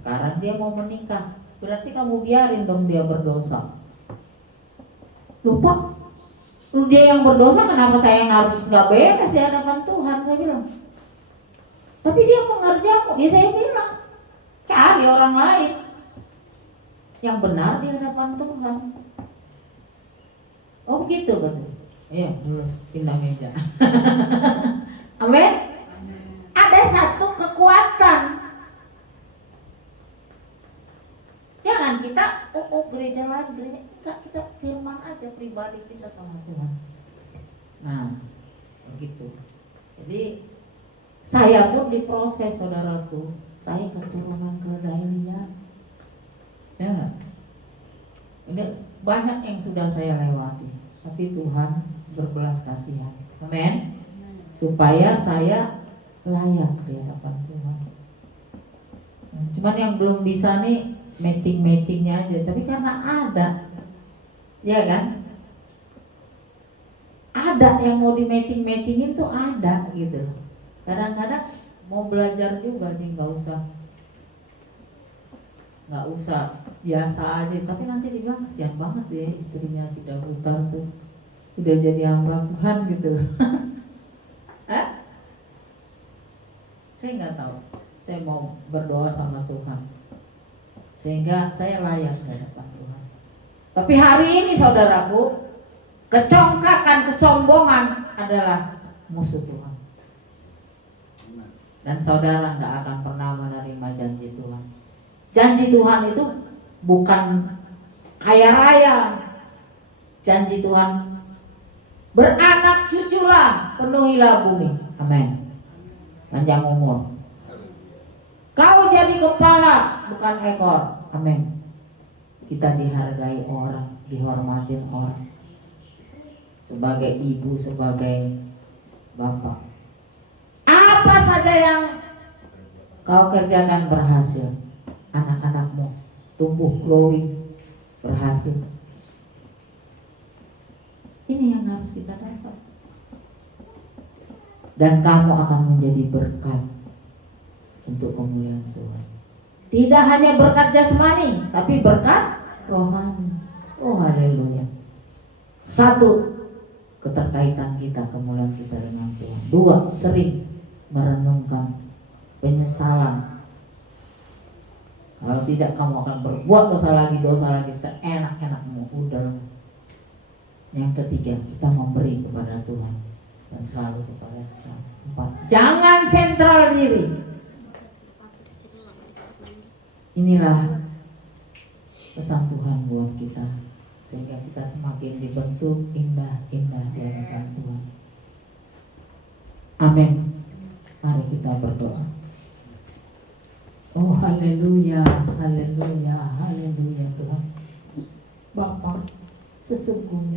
sekarang dia mau menikah, berarti kamu biarin dong dia berdosa. Lupa, dia yang berdosa, kenapa saya yang harus nggak beres di hadapan Tuhan? Saya bilang, tapi dia pengerjamu. Ya saya bilang, cari orang lain yang benar di hadapan Tuhan. Oh begitu kan? Iya, lulus pindah meja. Amin. Ada satu kekuatan. Jangan kita gereja lain, gereja enggak, kita firman aja pribadi kita sama Tuhan. Nah, begitu. Jadi saya pun diproses, saudaraku. Saya keturunan Kedailian. Ya, ini banyak yang sudah saya lewati, tapi Tuhan berbelas kasihan. Amin. Supaya saya layak di hadapan Tuhan. Cuman yang belum bisa nih matching-matchingnya aja, tapi karena ada, ya kan? Ada yang mau di matching-matchingin tuh ada gitu. Kadang-kadang mau belajar juga sih, nggak usah biasa aja, tapi nanti dibilang kesian banget ya istrinya si Davutar tuh udah jadi hamba Tuhan gitu. Saya nggak tahu, saya mau berdoa sama Tuhan sehingga saya layak di hadapan Tuhan. Tapi hari ini saudaraku, kecongkakan, kesombongan adalah musuh Tuhan. Dan saudara nggak akan pernah menerima janji Tuhan. Janji Tuhan itu bukan kaya raya. Janji Tuhan, beranak cuculah, penuhilah bumi. Amin. Panjang umur. Kau jadi kepala, bukan ekor. Amin. Kita dihargai orang, dihormatin orang, sebagai ibu, sebagai bapak. Apa saja yang kau kerjakan berhasil. Anak-anakmu tumbuh growing, berhasil. Ini yang harus kita dapat. Dan kamu akan menjadi berkat untuk kemuliaan Tuhan. Tidak hanya berkat jasmani, tapi berkat rohani. Oh haleluya. Satu, keterkaitan kita, kemuliaan kita dengan Tuhan. Dua, sering merenungkan penyesalan. Kalau tidak, kamu akan berbuat dosa lagi seenak-enakmu. Udah. Yang ketiga, kita memberi kepada Tuhan dan selalu kepada sesama. 4, jangan sentral diri. Inilah pesan Tuhan buat kita, sehingga kita semakin dibentuk indah-indah di hadapan Tuhan. Amin. Mari kita berdoa. Oh haleluya, haleluya, haleluya Tuhan. Bapa, sesungguhnya